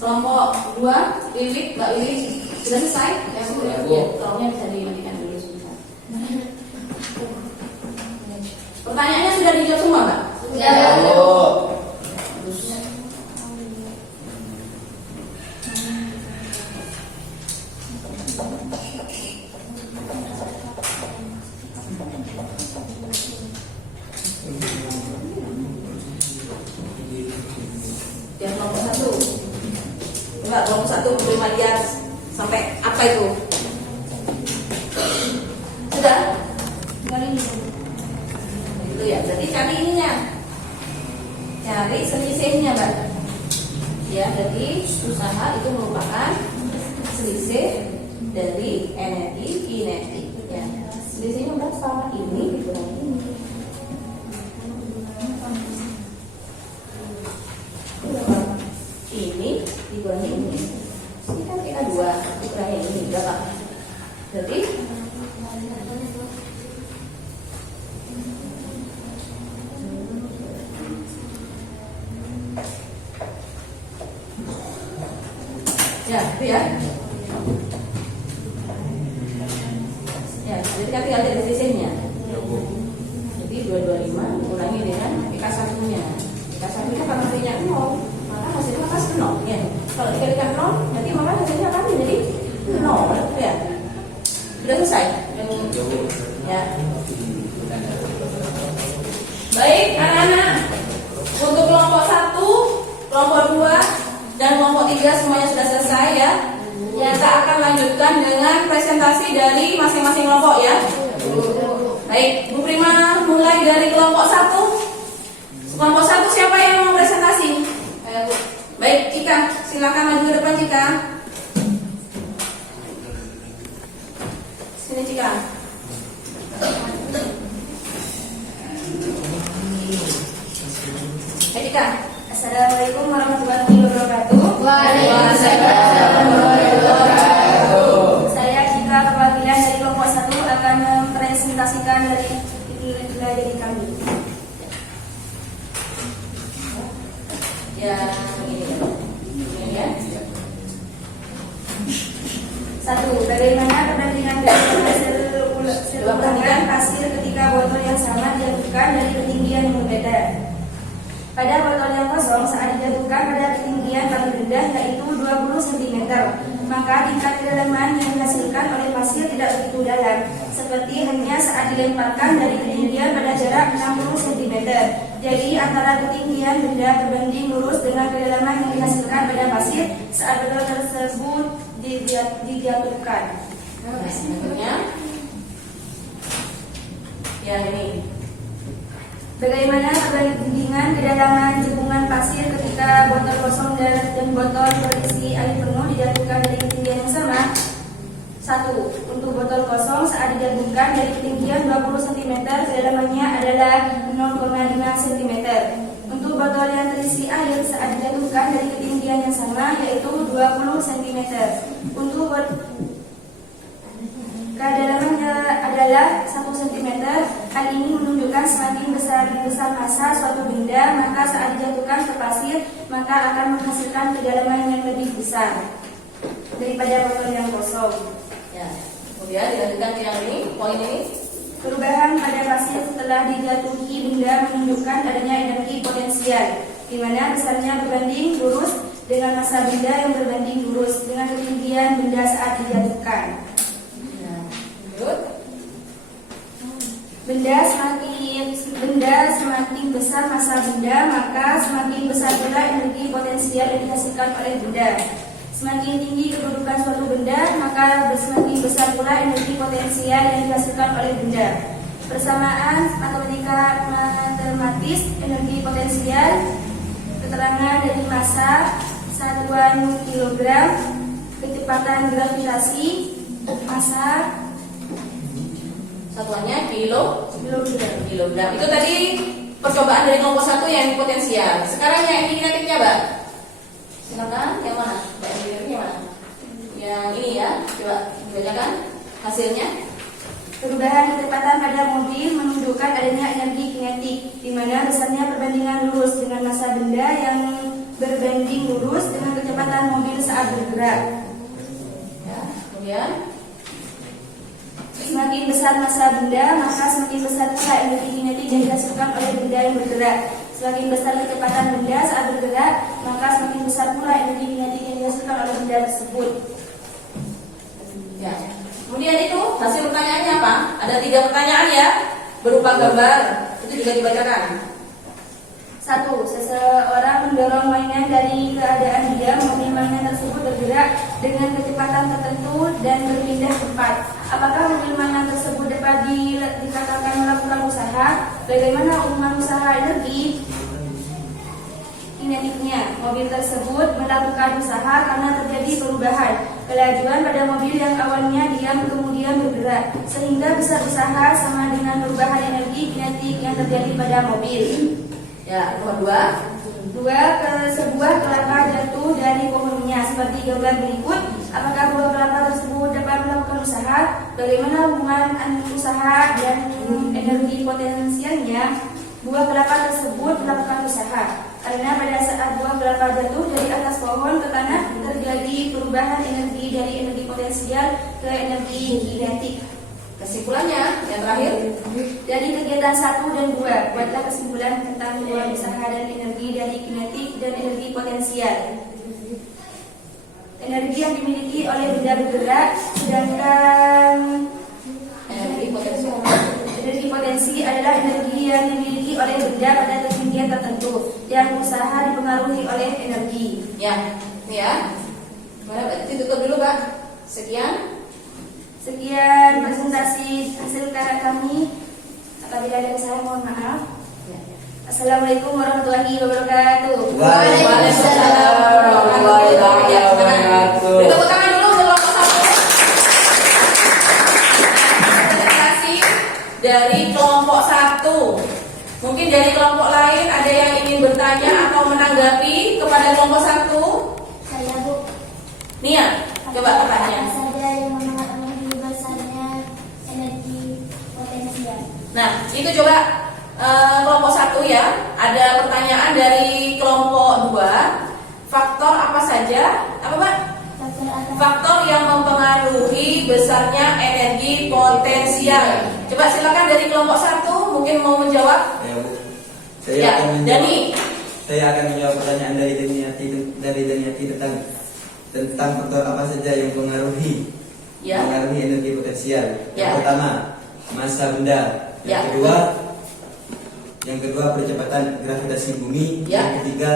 Kelompok 2, Wiwit, Mbak Wiwit sudah selesai? Ya, Bu. Ya, kelompoknya bisa dimatikan dulu sebentar. Pertanyaannya sudah dijawab semua, Mbak? Sudah. Yang kelompok 1. Enggak, kelompok 1 belum lihat sampai apa itu? Sudah? Itu ya, berarti cari ininya. Cari selisihnya, Mbak. Ya, jadi usaha itu merupakan selisih dari energi kinetik. Ya, selisihnya berapa? Ini dikurangi ini. Ini dikurangi ini. Ini kan kita 2 dikurangi ini berapa? Berarti ya, itu ya. Ya, jadi kan tinggal dari sisinya. Jadi 225 dikurangi dengan PK1-nya. PK1-nya karena hasilnya 0, maka hasilnya pasti 0 ya. Kalau dikalikan 0, nanti maka hasilnya akan menjadi 0 ya. Sudah selesai? Ya. Baik, anak-anak. Untuk kelompok 1, kelompok 2, dan kelompok 3 semuanya sudah selesai ya. Kita akan lanjutkan dengan presentasi dari masing-masing kelompok ya. Baik, Bu Prima mulai dari kelompok 1. Kelompok 1 siapa yang mau presentasi? Ayo, Bu. Baik, Cika, silakan maju ke depan Cika. Sini Cika. Hai Cika. Assalamualaikum warahmatullahi wabarakatuh. Waalaikumsalam warahmatullahi wabarakatuh. Saya Cika, perwakilan dari kelompok 1 akan mempresentasikan dari nilai kami. Ya, ini ya. 1. Bagaimana perbandingan dari hasil ulangan pasir ketika botol yang sama dijatuhkan dari ketinggian yang berbeda? Pada botol yang kosong saat dijatuhkan pada ketinggian paling rendah yaitu 20 cm, maka tingkat kedalaman yang dihasilkan oleh pasir tidak begitu dalam, seperti hanya saat dilemparkan dari ketinggian pada jarak 60 cm. Jadi antara ketinggian benda berbanding lurus dengan kedalaman yang dihasilkan pada pasir saat botol tersebut dijatuhkan. Berikutnya, ya ini. Bagaimana perbandingan kedalaman cekungan pasir ketika botol kosong dan botol berisi air penuh dijatuhkan dari ketinggian yang sama? 1. Untuk botol kosong saat dijatuhkan dari ketinggian 20 cm, kedalamannya adalah 0,5 cm. Untuk botol yang terisi air saat dijatuhkan dari ketinggian yang sama yaitu 20 cm. Untuk kedalamannya adalah 1 cm. Hal ini menunjukkan semakin besar massa suatu benda, maka saat dijatuhkan ke pasir, maka akan menghasilkan kedalaman yang lebih besar daripada botol yang kosong. Ya. Kemudian dilanjutkan ke yang ini, poin ini. Perubahan pada pasir setelah dijatuhi benda menunjukkan adanya energi potensial, di mana besarnya berbanding lurus dengan massa benda yang berbanding lurus dengan ketinggian benda saat dijatuhkan. Benda semakin besar massa benda, maka semakin besar pula energi potensial yang dihasilkan oleh benda. Semakin tinggi kedudukan suatu benda, maka semakin besar pula energi potensial yang dihasilkan oleh benda. Persamaan matematis energi potensial, keterangan dari massa satuan kilogram, kecepatan gravitasi, massa Satuannya kilogram. Itu tadi percobaan dari kelompok 1 yang potensial. Sekarang yang kinetiknya, Mbak. Silakan, yang mana? Mbak, kinetiknya mana? Yang ini ya. Coba bacakan hasilnya. Perubahan kecepatan pada mobil menunjukkan adanya energi kinetik, di mana besarnya perbandingan lurus dengan massa benda yang berbanding lurus dengan kecepatan mobil saat bergerak. Ya, kemudian Semakin besar massa benda, maka semakin besar pula energi kinetik yang dihasilkan oleh benda yang bergerak. Semakin besar kecepatan benda saat bergerak, maka semakin besar pula energi kinetik yang dihasilkan oleh benda tersebut. ya. Kemudian itu hasil pertanyaannya apa? Ada 3 pertanyaan ya, berupa gambar. Itu juga dibacakan. 1. 1. Seseorang mendorong mainan dari keadaan diam, mobil mainan tersebut bergerak dengan kecepatan tertentu dan berpindah tempat. Apakah mobil mainan tersebut dapat dikatakan melakukan usaha? Bagaimana umuman usaha energi? Kinetiknya, mobil tersebut melakukan usaha karena terjadi perubahan kelajuan pada mobil yang awalnya diam kemudian bergerak, sehingga besar usaha sama dengan perubahan energi kinetik yang terjadi pada mobil. Ya, nomor 2. Sebuah kelapa jatuh dari pohonnya seperti gambar berikut. Apakah buah kelapa tersebut dapat melakukan usaha? Bagaimana hubungan usaha dan energi potensialnya? Buah kelapa tersebut melakukan usaha karena pada saat buah kelapa jatuh dari atas pohon ke tanah terjadi perubahan energi dari energi potensial ke energi kinetik. Kesimpulannya yang terakhir. Dari kegiatan 1 dan 2, buatlah kesimpulan tentang hubungan usaha dan energi dari kinetik dan energi potensial. Energi yang dimiliki oleh benda bergerak, sedangkan energi potensi adalah energi yang dimiliki oleh benda pada ketinggian tertentu yang usaha dipengaruhi oleh energi. Ya, ini ya. Mana berarti tutup dulu, Pak. Sekian presentasi hasil karya kami. Apabila ada kesalahan mohon maaf. Assalamualaikum warahmatullahi wabarakatuh. Waalaikumsalam warahmatullahi wabarakatuh. Beri tepuk tangan dulu untuk kelompok 1. Presentasi dari kelompok 1. Mungkin dari kelompok lain ada yang ingin bertanya atau menanggapi kepada kelompok 1? Saya, Bu. Nia, coba pertanyaan. Apa saja yang mempengaruhi besarnya energi potensial? Nah, itu coba kelompok 1 ya. Ada pertanyaan dari kelompok 2. Faktor apa saja? Apa, Pak? Faktor yang mempengaruhi besarnya energi potensial. Coba silakan dari kelompok 1 mungkin mau menjawab. Ya, Bu. Ya, Dani. Saya akan menjawab pertanyaan dari Daniati tentang faktor apa saja yang mempengaruhi Ya. energi potensial. Ya. Yang pertama, massa benda. Ya. Yang kedua percepatan gravitasi bumi. Ya. Yang ketiga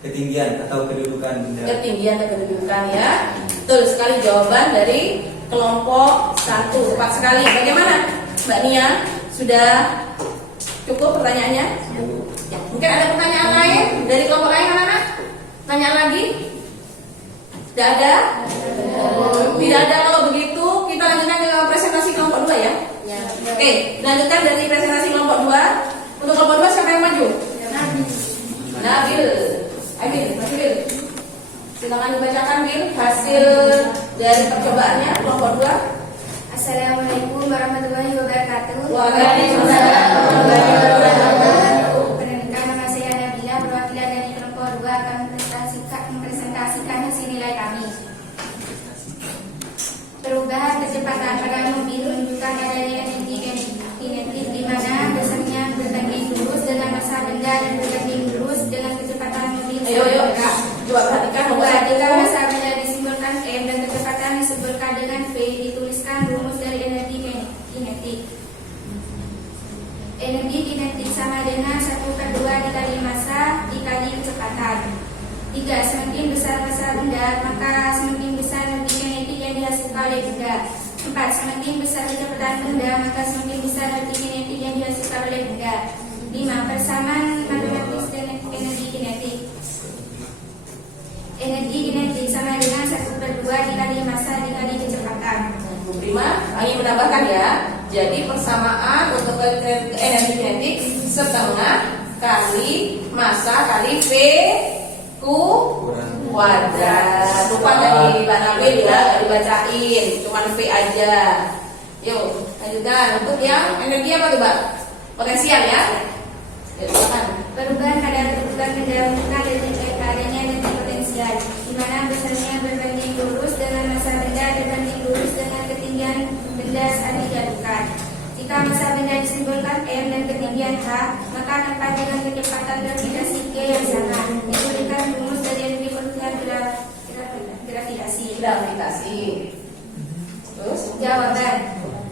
ketinggian atau kedudukan benda. Ketinggian dan kedudukan ya. Betul sekali jawaban dari kelompok 1. Tepat sekali. Bagaimana, Mbak Nia? Sudah cukup pertanyaannya? Ya. Mungkin ada pertanyaan lain dari kelompok lain, anak-anak? Tanya lagi? Tidak ada? Tidak ada. Kalau begitu kita lanjutkan ke presentasi kelompok 2 ya? Oke, lanjutkan dari presentasi kelompok 2. Untuk kelompok 2 siapa yang maju? Nabil. Mas Bil. Silakan dibacakan, Bil, hasil dari percobaannya kelompok 2. Assalamualaikum warahmatullahi wabarakatuh. Waalaikumsalam warahmatullahi wabarakatuh. Perkenalkan, nama saya Nabila, perwakilan dari kelompok 2 akan mempresentasikan hasil nilai kami. Perubahan kecepatan pada mobil menunjukkan adanya energi kinetik di mana besarnya berbanding lurus dengan massa benda dan berbanding lurus dengan kecepatan mobil. Ayo, coba perhatikan nomor 1. Ketika massa benda disimbolkan M dan kecepatan disebutkan dengan V, dituliskan rumus dari energi kinetik. Energi kinetik sama dengan 1/2 dikali massa dikali kecepatan. 3. Semakin besar massa benda, maka semakin besar energi kinetik yang dihasilkan oleh benda. 4. Semakin besar kecepatan benda, maka semakin besar energi kinetik yang dihasilkan oleh benda. 5. Persamaan matematis dan energi kinetik. Energi kinetik sama dengan 1/2 dikali massa dikali kecepatan. Prima, ingin menambahkan ya. Jadi persamaan untuk energi kinetik setengah kali massa kali V kuadrat. Lupa dari Mbak Nabil ya, nggak dibacain, cuma V aja. Yuk, lanjutkan. Untuk yang energi apa tuh, Mbak? Potensial ya. Yuk, silakan. Perubahan kadar kebutuhan benda menunjukkan adanya energi potensial, di mana besarnya berbanding lurus dengan massa benda berbanding lurus dengan ketinggian benda saat dijatuhkan. Jika massa benda disimbolkan M dan ketinggian H, maka tempat dengan kecepatan gravitasi G yang sama. Diberikan rumus dari energi potensial gravitasi. Terus Jawaban: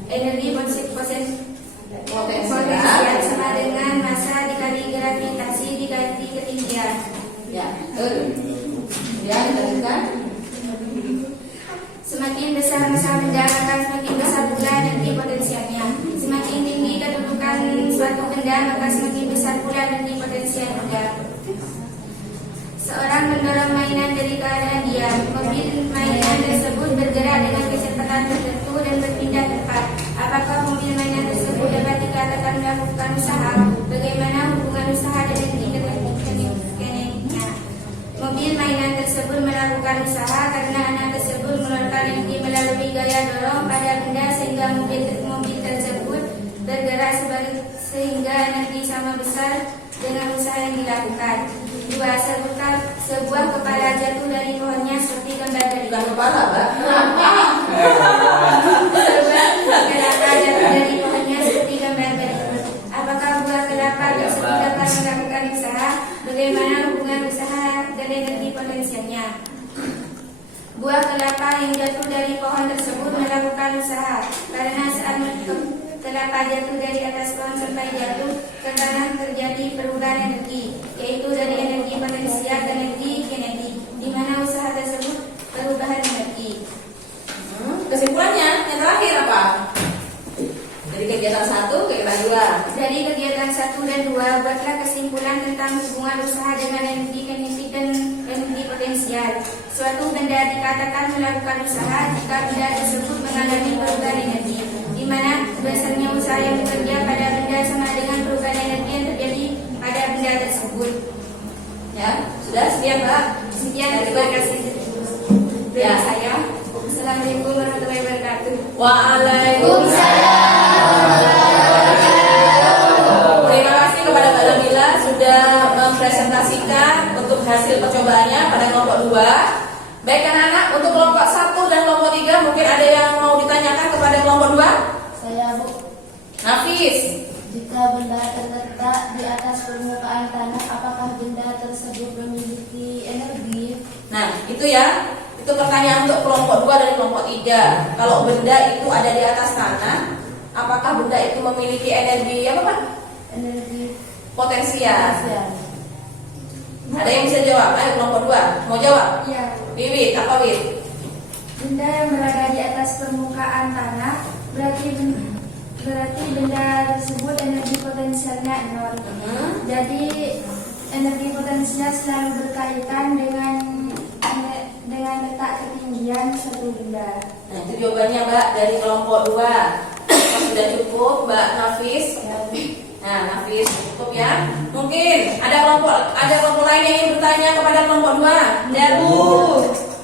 energi potensial sama dengan massa dikali gravitasi Ya, betul. Ya, dilanjutkan. Semakin besar massa benda, maka semakin besar pula energi potensialnya. Semakin tinggi kedudukan suatu benda, maka semakin besar pula energi potensial benda. Seorang mendorong mainan dari keadaan diam. Mobil mainan tersebut bergerak dengan kecepatan tertentu dan berpindah tempat. Apakah mobil mainan tersebut dapat dikatakan melakukan usaha? Bagaimana hubungan usaha dan kinetiknya? Mobil mainan tersebut melakukan usaha karena anak tersebut mengeluarkan energi melalui gaya dorong pada benda sehingga mobil tersebut bergerak sehingga energi sama besar dengan usaha yang dilakukan. 2. Sebuah kepala jatuh dari pohonnya seperti gambar tadi. Bukan kepala, Mbak. Sebuah kelapa jatuh dari pohonnya seperti gambar berikut. Apakah buah kelapa tersebut dapat melakukan usaha? Bagaimana hubungan usaha dan energi potensialnya? Buah kelapa yang jatuh dari pohon tersebut melakukan usaha karena saat kelapa jatuh dari atas pohon sampai jatuh ke tanah terjadi perubahan energi, yaitu dari energi potensial dan energi kinetik, di mana usaha tersebut perubahan energi. Kesimpulannya yang terakhir apa? Dari kegiatan 1 ke kegiatan 2. Dari kegiatan 1 dan 2, buatlah kesimpulan tentang hubungan usaha dengan energi kinetik dan energi potensial. Suatu benda dikatakan melakukan usaha jika benda tersebut mengalami perubahan energi, di mana besarnya usaha yang bekerja pada benda sama dengan perubahan energi yang terjadi pada benda tersebut. Ya, sudah sekian, Mbak. Sekian, terima kasih dari Ya. saya. Assalamualaikum warahmatullahi wabarakatuh. Terima kasih kepada Mbak Nabila sudah mempresentasikan untuk hasil percobaannya pada kelompok 2. Baik anak-anak, untuk kelompok 1 dan kelompok 3 mungkin ada yang mau ditanyakan kepada kelompok 2? Saya Bu, Nafis. jika benda terletak di atas permukaan tanah, apakah benda tersebut memiliki energi? Nah, itu ya. Itu pertanyaan untuk kelompok 2 dan kelompok 3. Kalau benda itu ada di atas tanah, apakah benda itu memiliki energi apa, Pak? Energi Potensial. potensial. Ada yang bisa jawab? Ayo kelompok 2. Mau jawab? Ya, Wiwit, apa Wit? benda yang berada di atas permukaan tanah berarti benda tersebut energi potensialnya 0. Jadi energi potensial selalu berkaitan dengan letak ketinggian suatu benda. Nah, itu jawabannya Mbak dari kelompok 2. Apa sudah cukup Mbak Nafis? Nah, Nafis cukup ya. Mungkin ada kelompok lain yang ingin bertanya kepada kelompok 2? Tidak, Bu.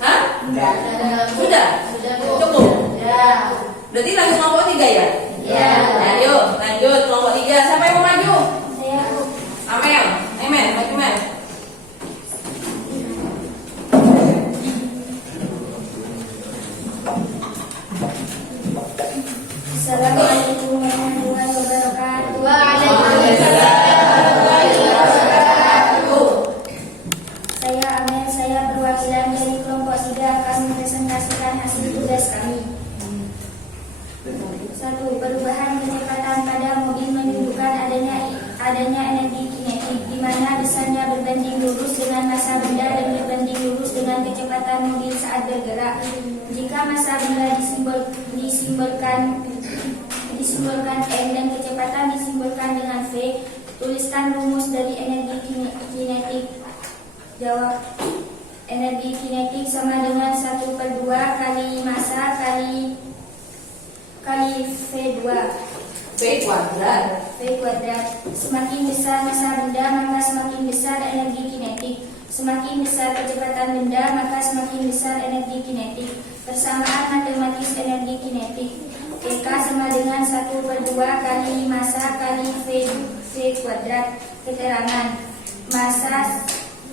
Hah? Sudah, Sudah? Bu. Cukup? Ya. Berarti lanjut kelompok 3 ya? Ya. Nah, yuk lanjut kelompok 3. Siapa yang mau maju? Saya Bu. Amel, maju Mel. Assalamualaikum warahmatullahi wabarakatuh. Saya Amel, saya perwakilan dari kelompok 3 akan mempresentasikan hasil tugas kami. 1. Perubahan kecepatan pada mobil menunjukkan adanya energi kinetik, di mana besarnya berbanding lurus dengan massa benda dan berbanding lurus dengan kecepatan mobil saat bergerak. Jika massa benda disimbolkan M dan kecepatan disimbolkan dengan V, tuliskan rumus dari energi kinetik. Jawab. Energi kinetik sama dengan 1/2 kali massa kali V2. V kuadrat. V kuadrat. Semakin besar massa benda, maka semakin besar energi kinetik. Semakin besar kecepatan benda, maka semakin besar energi kinetik. Persamaan matematis energi kinetik. EK sama dengan 1/2 kali massa kali V kuadrat. Keterangan.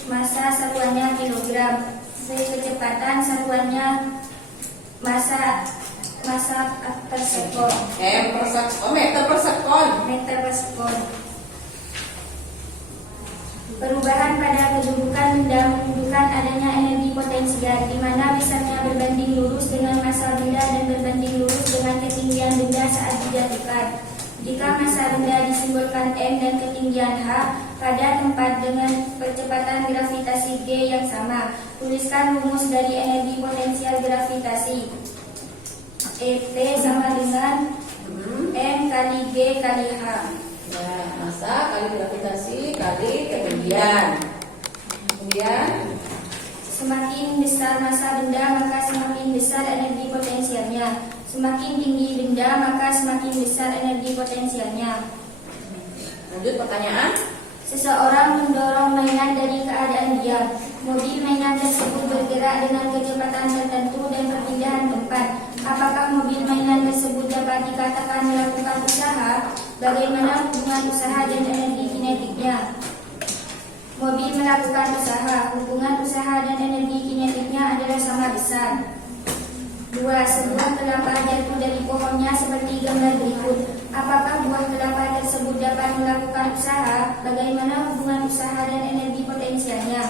Massa satuannya kilogram. V kecepatan satuannya massa per sekon. Meter per sekon. Meter per sekon. Perubahan pada kedudukan benda menunjukkan adanya energi potensial, di mana besarnya berbanding lurus dengan massa benda dan berbanding lurus dengan ketinggian benda saat dijatuhkan. Jika massa benda disimbolkan M dan ketinggian H pada tempat dengan percepatan gravitasi G yang sama. Tuliskan rumus dari energi potensial gravitasi. ET sama dengan M kali G kali H. Ya, massa kali gravitasi kali ketinggian. Kemudian Semakin besar massa benda, maka semakin besar energi potensialnya. Semakin tinggi benda, maka semakin besar energi potensialnya. lanjut pertanyaan. Seseorang mendorong mainan dari keadaan diam. Mobil mainan tersebut bergerak dengan kecepatan tertentu dan perpindahan tempat. Apakah mobil mainan tersebut dapat dikatakan melakukan usaha? Bagaimana hubungan usaha dan energi kinetiknya? Mobil melakukan usaha. Hubungan usaha dan energi kinetiknya adalah sama besar. 2. Sebuah kelapa jatuh dari pohonnya seperti gambar berikut. Apakah buah kelapa tersebut dapat melakukan usaha? Bagaimana hubungan usaha dan energi potensialnya?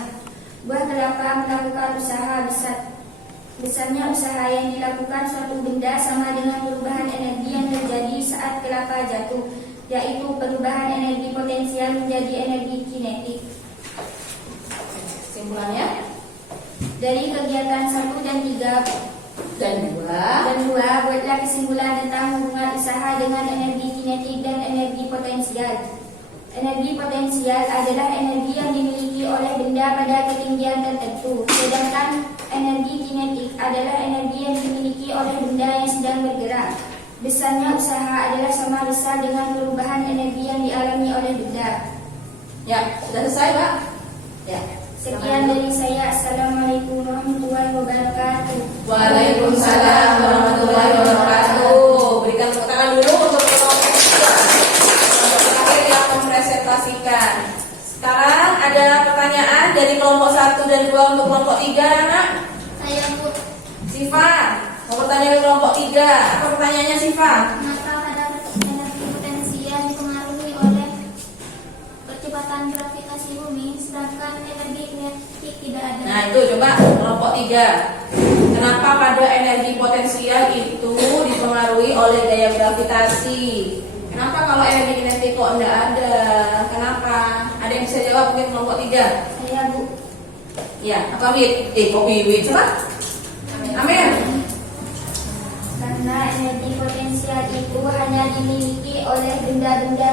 Buah kelapa melakukan usaha besar. Besarnya usaha yang dilakukan suatu benda sama dengan perubahan energi yang terjadi saat kelapa jatuh, yaitu perubahan energi potensial menjadi energi kinetik. Kesimpulannya Dari kegiatan 1 dan 3 dan 2. buatlah kesimpulan tentang hubungan usaha dengan energi kinetik dan energi potensial. Energi potensial adalah energi yang dimiliki oleh benda pada ketinggian tertentu, sedangkan energi kinetik adalah energi yang dimiliki oleh benda yang sedang bergerak. Besarnya usaha adalah sama besar dengan perubahan energi yang dialami oleh benda. Ya, sudah selesai, Pak? Ya. Sekian dari saya. Assalamualaikum warahmatullahi wabarakatuh. Waalaikumsalam warahmatullahi wabarakatuh. Berikan tepuk tangan dulu untuk kelompok 3 untuk terakhir yang mempresentasikan. Sekarang ada pertanyaan dari kelompok 1 dan 2 untuk kelompok 3, anak. Saya Bu. Siva, mau bertanya ke kelompok 3. Apa pertanyaannya, Siva? Kenapa kadar energi potensial dipengaruhi oleh percepatan gravitasi bumi, sedangkan energi kinetik tidak ada? Nah, itu coba kelompok 3. Kenapa pada energi potensial itu dipengaruhi oleh gaya gravitasi? Kenapa kalau energi kinetik kok enggak ada? Kenapa? Ada yang bisa jawab mungkin kelompok 3? Saya Bu. Ya, apa Wid? Kok Wid? Coba. Amin. Karena energi potensial itu hanya dimiliki oleh benda-benda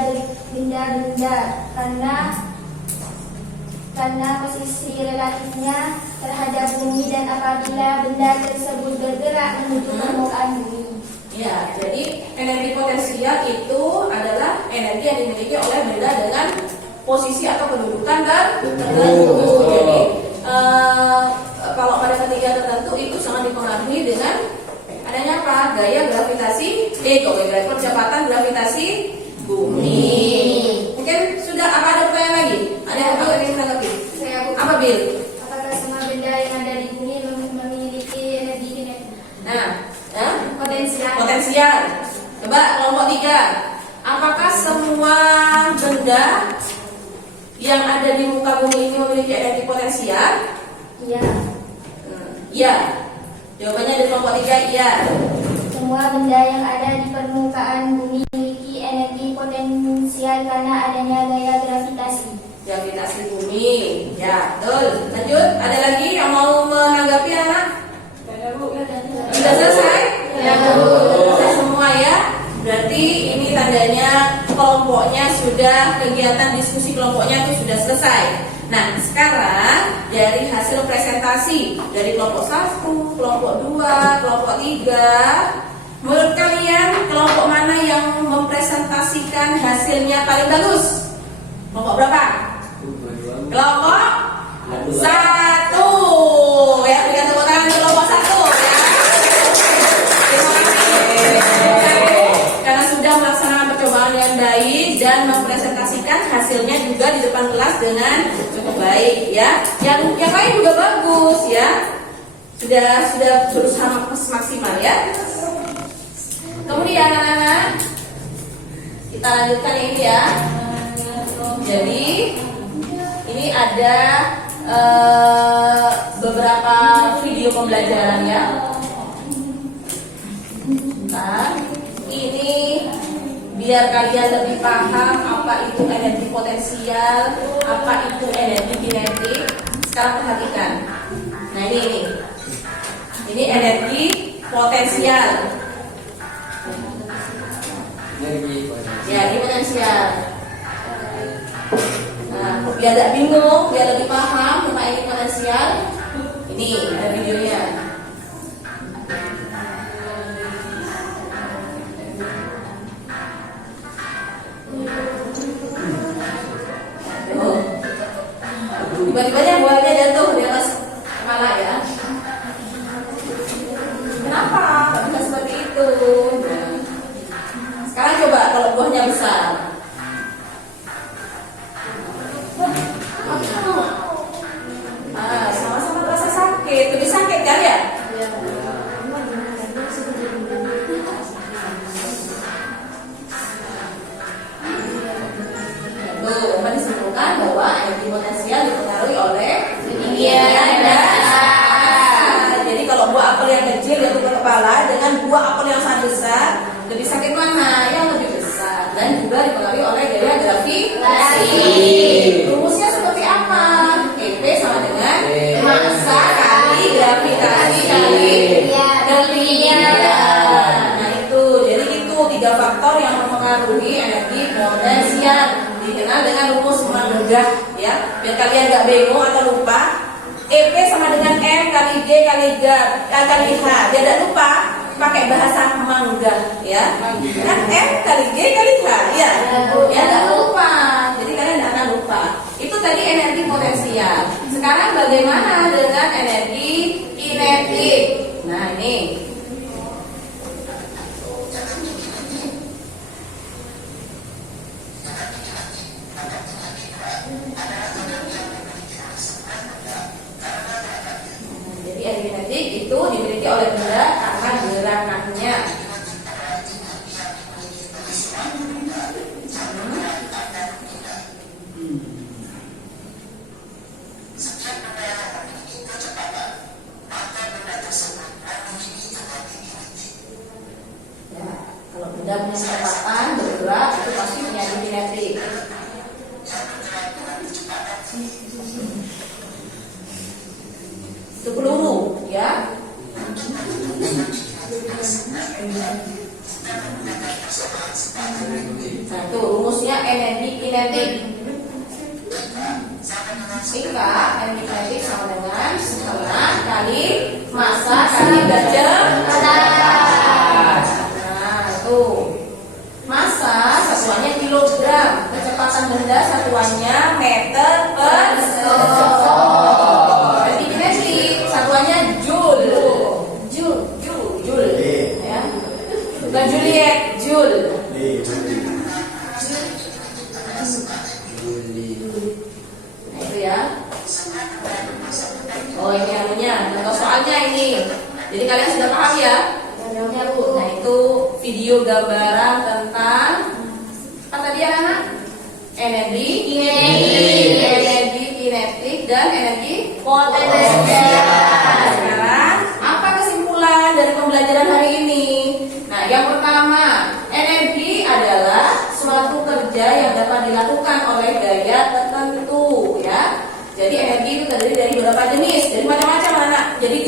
karena posisi relatifnya terhadap bumi, dan apabila benda tersebut bergerak menuju permukaan bumi. Ya, jadi energi potensial itu adalah energi yang dimiliki oleh benda dengan posisi atau kedudukan tertentu. Jadi kalau pada ketinggian tertentu itu sangat dipengaruhi dengan adanya apa? Gaya gravitasi, percepatan gravitasi bumi. Mungkin sudah, apa ada pertanyaan lagi? Ada yang ingin ditanggapi? Saya Bu. Apa Bil? Apakah semua benda yang ada di bumi memiliki energi kinetik? Potensial. Coba kelompok 3. Apakah semua benda yang ada di muka bumi ini memiliki energi potensial? Iya. Iya. Jawabannya di kelompok 3 iya. Semua benda yang ada di permukaan bumi memiliki energi potensial karena adanya gaya gravitasi. Gravitasi bumi. Ya, betul. Lanjut, ada lagi yang mau menanggapi anak? Sudah selesai? Ya, selesai semua ya. Berarti ini tandanya kelompoknya sudah, kegiatan diskusi kelompoknya itu sudah selesai. Nah, sekarang dari hasil presentasi dari kelompok 1, kelompok 2, kelompok 3, menurut kalian kelompok mana yang mempresentasikan hasilnya paling bagus? Kelompok berapa? Kelompok 1. Ya, berikan tepuk tangan untuk kelompok 1 ya. Terima kasih. Karena sudah melaksanakan percobaan dengan baik dan mempresentasikan hasilnya juga di depan kelas dengan cukup baik ya. Yang lain juga bagus ya. Sudah berusaha maksimal ya. Kemudian anak-anak, kita lanjutkan ini ya. Jadi ini ada beberapa video pembelajaran ya. Nah, ini biar kalian lebih paham apa itu energi potensial, apa itu energi kinetik. Sekarang perhatikan. Nah ini energi potensial. Ya, ini potensial. Nah, biar tidak bingung, biar lebih paham tentang energi potensial, ini ada videonya. Tiba-tiba buahnya jatuh di atas kepala ya. Kenapa? Gak bisa seperti itu. Nah, sekarang coba kalau buahnya besar. Sama-sama terasa sakit. Lebih sakit kan ya? Dapat disimpulkan bahwa energi potensial dipengaruhi oleh ketinggian dasar. Jadi kalau buah apel yang kecil jatuh ke kepala dengan buah apel yang sangat besar, lebih sakit mana? Yang lebih besar. Dan juga dipengaruhi oleh gaya gravitasi. Rumusnya seperti apa? EP sama dengan massa kali gravitasi kali ketinggian. Nah itu, jadi itu 3 faktor yang mempengaruhi energi potensial. Dikenal dengan rumus Mangga ya, biar kalian nggak bingung atau lupa. EP sama dengan M kali G kali H. Biar tidak lupa pakai bahasa Mangga ya. Kan M kali G kali H ya. Ya nggak lupa. Jadi kalian tidak akan lupa. Itu tadi energi potensial. Sekarang bagaimana dengan energi kinetik? Nah ini. Energi kinetik itu dimiliki oleh benda karena gerakannya. Ya, kalau benda punya kecepatan bergerak itu pasti punya energi kinetik. Itu peluru ya. Nah itu rumusnya energi kinetik. Jika energi kinetik sama dengan setengah kali massa kali kecepatan. Nah itu massa satuannya kilogram, kecepatan benda satuannya meter per second. Satuannya Joule ya. Bukan Juliet, Joule. Nah itu ya. Oh ini anunya, contoh soalnya ini. Jadi kalian sudah paham ya? Nah itu video gambaran tentang apa tadi anak? Energi kinetik dan energi potensial. Sekarang apa kesimpulan dari pembelajaran hari ini? Nah, yang pertama, energi adalah suatu kerja yang dapat dilakukan oleh gaya tertentu, ya. Jadi energi itu terdiri dari beberapa jenis, dari macam-macam anak. Jadi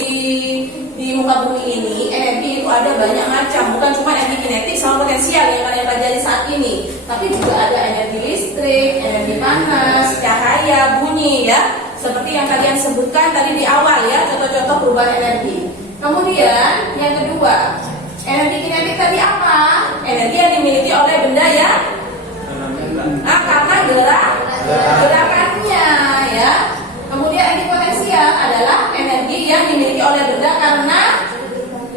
di muka bumi ini energi itu ada banyak macam, bukan cuma energi kinetik sama potensial yang kalian pelajari saat ini, tapi juga ada energi listrik, energi panas, cahaya, bunyi ya. Seperti yang kalian sebutkan tadi di awal ya, contoh-contoh perubahan energi. Kemudian yang kedua, energi kinetik tadi apa? Energi yang dimiliki oleh benda ya. Karena gerakannya ya. Kemudian energi potensial adalah energi yang dimiliki oleh benda karena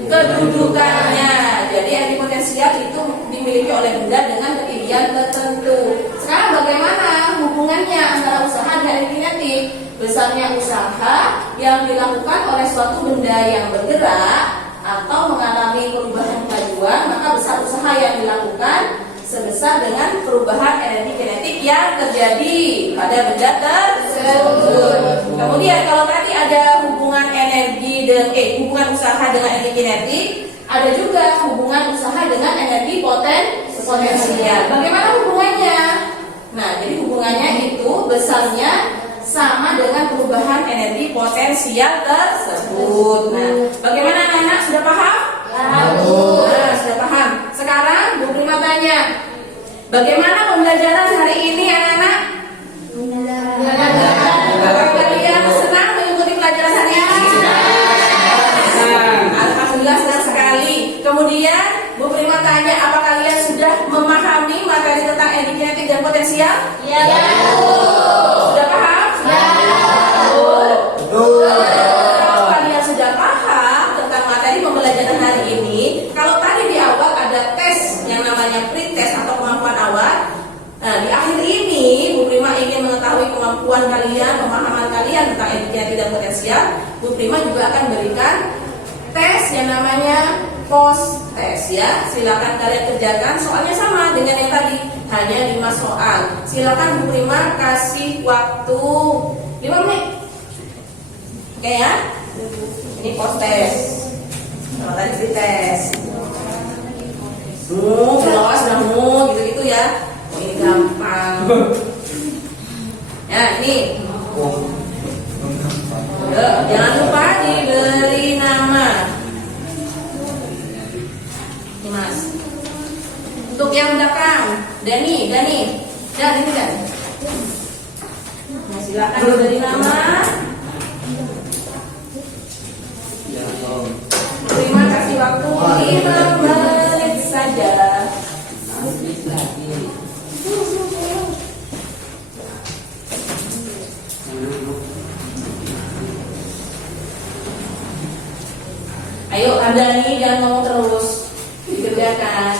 kedudukannya. Jadi energi potensial itu dimiliki oleh benda dengan ketinggian tertentu. Sekarang bagaimana hubungannya antara usaha dan energi kinetik? Besarnya usaha yang dilakukan oleh suatu benda yang bergerak atau mengalami perubahan kemajuan, maka besar usaha yang dilakukan sebesar dengan perubahan energi kinetik yang terjadi pada benda tersebut. Kemudian kalau tadi ada hubungan hubungan usaha dengan energi kinetik, ada juga hubungan usaha dengan energi potensial. Bagaimana hubungannya? Nah, jadi hubungannya itu besarnya sama dengan perubahan energi potensial tersebut. Nah, bagaimana anak-anak, sudah paham? Nah, sudah paham. Sekarang Bu Prima tanya, bagaimana pembelajaran hari ini anak-anak? Apakah kalian senang mengikuti pelajaran hari ini? Alhamdulillah, senang sekali. Kemudian Bu Prima tanya, apa kalian sudah memahami materi tentang energi kinetik dan potensial? Ya. Sudah paham? Kalau kalian sudah paham tentang materi pembelajaran hari ini, kalau tadi di awal ada tes yang namanya pretest atau kemampuan awal, nah di akhir ini Bu Prima ingin mengetahui kemampuan kalian, pemahaman kalian tentang energi kinetik dan potensial. Bu Prima juga akan berikan tes yang namanya post test ya. Silakan kalian kerjakan, soalnya sama dengan yang tadi, hanya 5 soal. Silakan Bu Prima kasih waktu 5 menit. Oke ya? Ini post test. Kalau tadi free test. Kalau sudah gitu-gitu ya. Oh, ini gampang. Ya, ini. Jangan lupa diberi nama. Ini Mas. Untuk yang belakang, Dani. Dan ini kan. Nah, silakan diberi nama. Terima kasih waktu 5 menit saja. Ayo Andani, jangan ngomong terus, dikerjakan.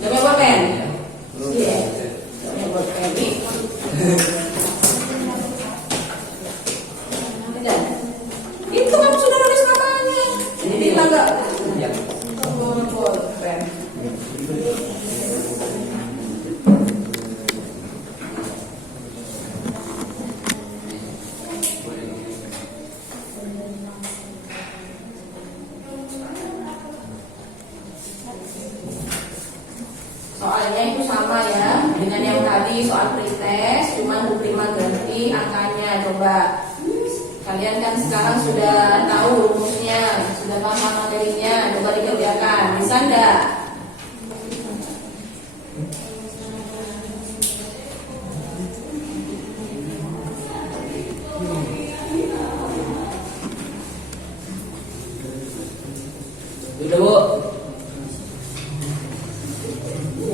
Jamnya bolpen? Iya. Jamnya bolpen nih. Itu kamu sudah nulis namanya. Jadi enggak. Bolpen. Soalnya itu sama ya dengan yang tadi soal pretest, cuma Bu Prima ganti angkanya. Coba kalian kan sekarang sudah tahu rumusnya, sudah paham materinya, coba dikerjakan. Bisa enggak? Udah Bu.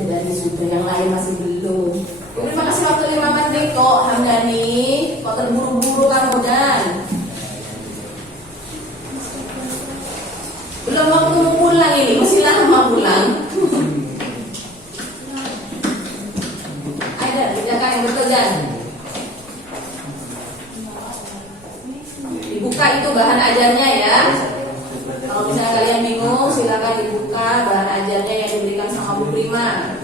Dari sudah, yang lain masih belum. Terima kasih waktu 5 menit kok, Hamdani. Kok terburu-buru kamu Dan? Belum waktu pulang ini, masih lama pulang. Ada, kerjakan yang betul Dan. Dibuka itu bahan ajarnya ya. Kalau misalnya kalian bingung, silakan dibuka bahan ajarnya yang diberikan sama Bu Prima.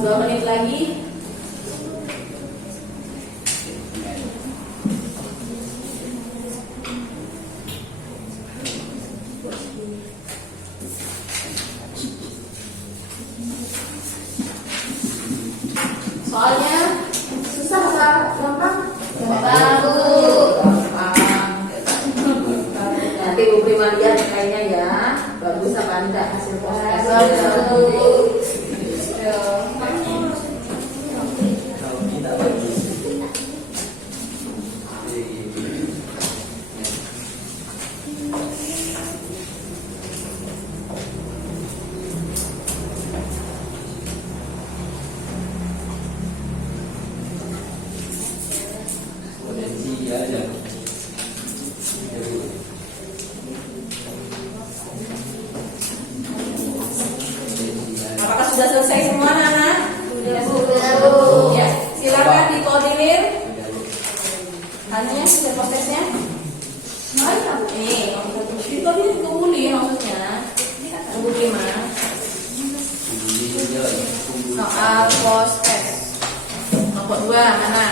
2 menit lagi. Soalnya susah apa gampang? Nanti Bu Prima lihat kayaknya ya, bagus apa enggak hasil posnya. Kalau kita bagus. Potensi aja. Apakah sudah selesai semua anak-anak? Sudah, Bu. Ya, silakan dikoordinir. Anunya sudah prosesnya? Nih, dikoordinir ke Budi maksudnya. Bu Prima. Soal proses. Kelompok 2 mana?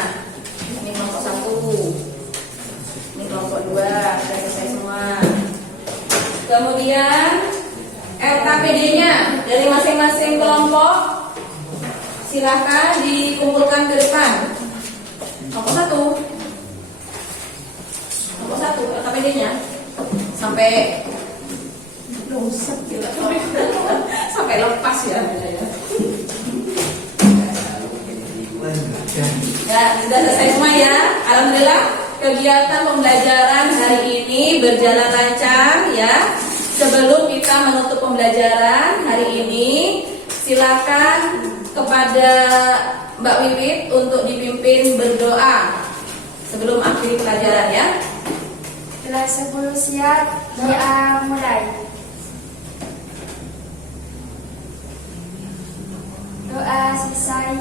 Ini kelompok 1. Ini kelompok 2, sudah selesai semua. Kemudian LKPD-nya dari masing-masing kelompok silakan dikumpulkan ke depan. Kelompok 1. Kelompok 1 LKPD-nya sampai sampai lepas ya. Ya, sudah selesai semua ya. Alhamdulillah kegiatan pembelajaran hari ini berjalan lancar ya. Sebelum kita menutup pembelajaran hari ini, silakan kepada Mbak Wiwit untuk dipimpin berdoa sebelum akhir pelajaran ya. Kelas 10 siap, doa mulai. Doa selesai.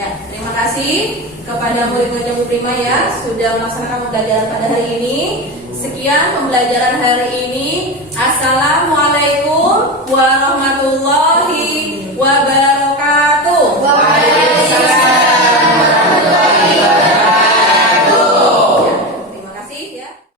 Ya, terima kasih kepada murid-murid Bu Prima ya sudah melaksanakan pembelajaran pada hari ini. Sekian pembelajaran hari ini. Assalamualaikum warahmatullahi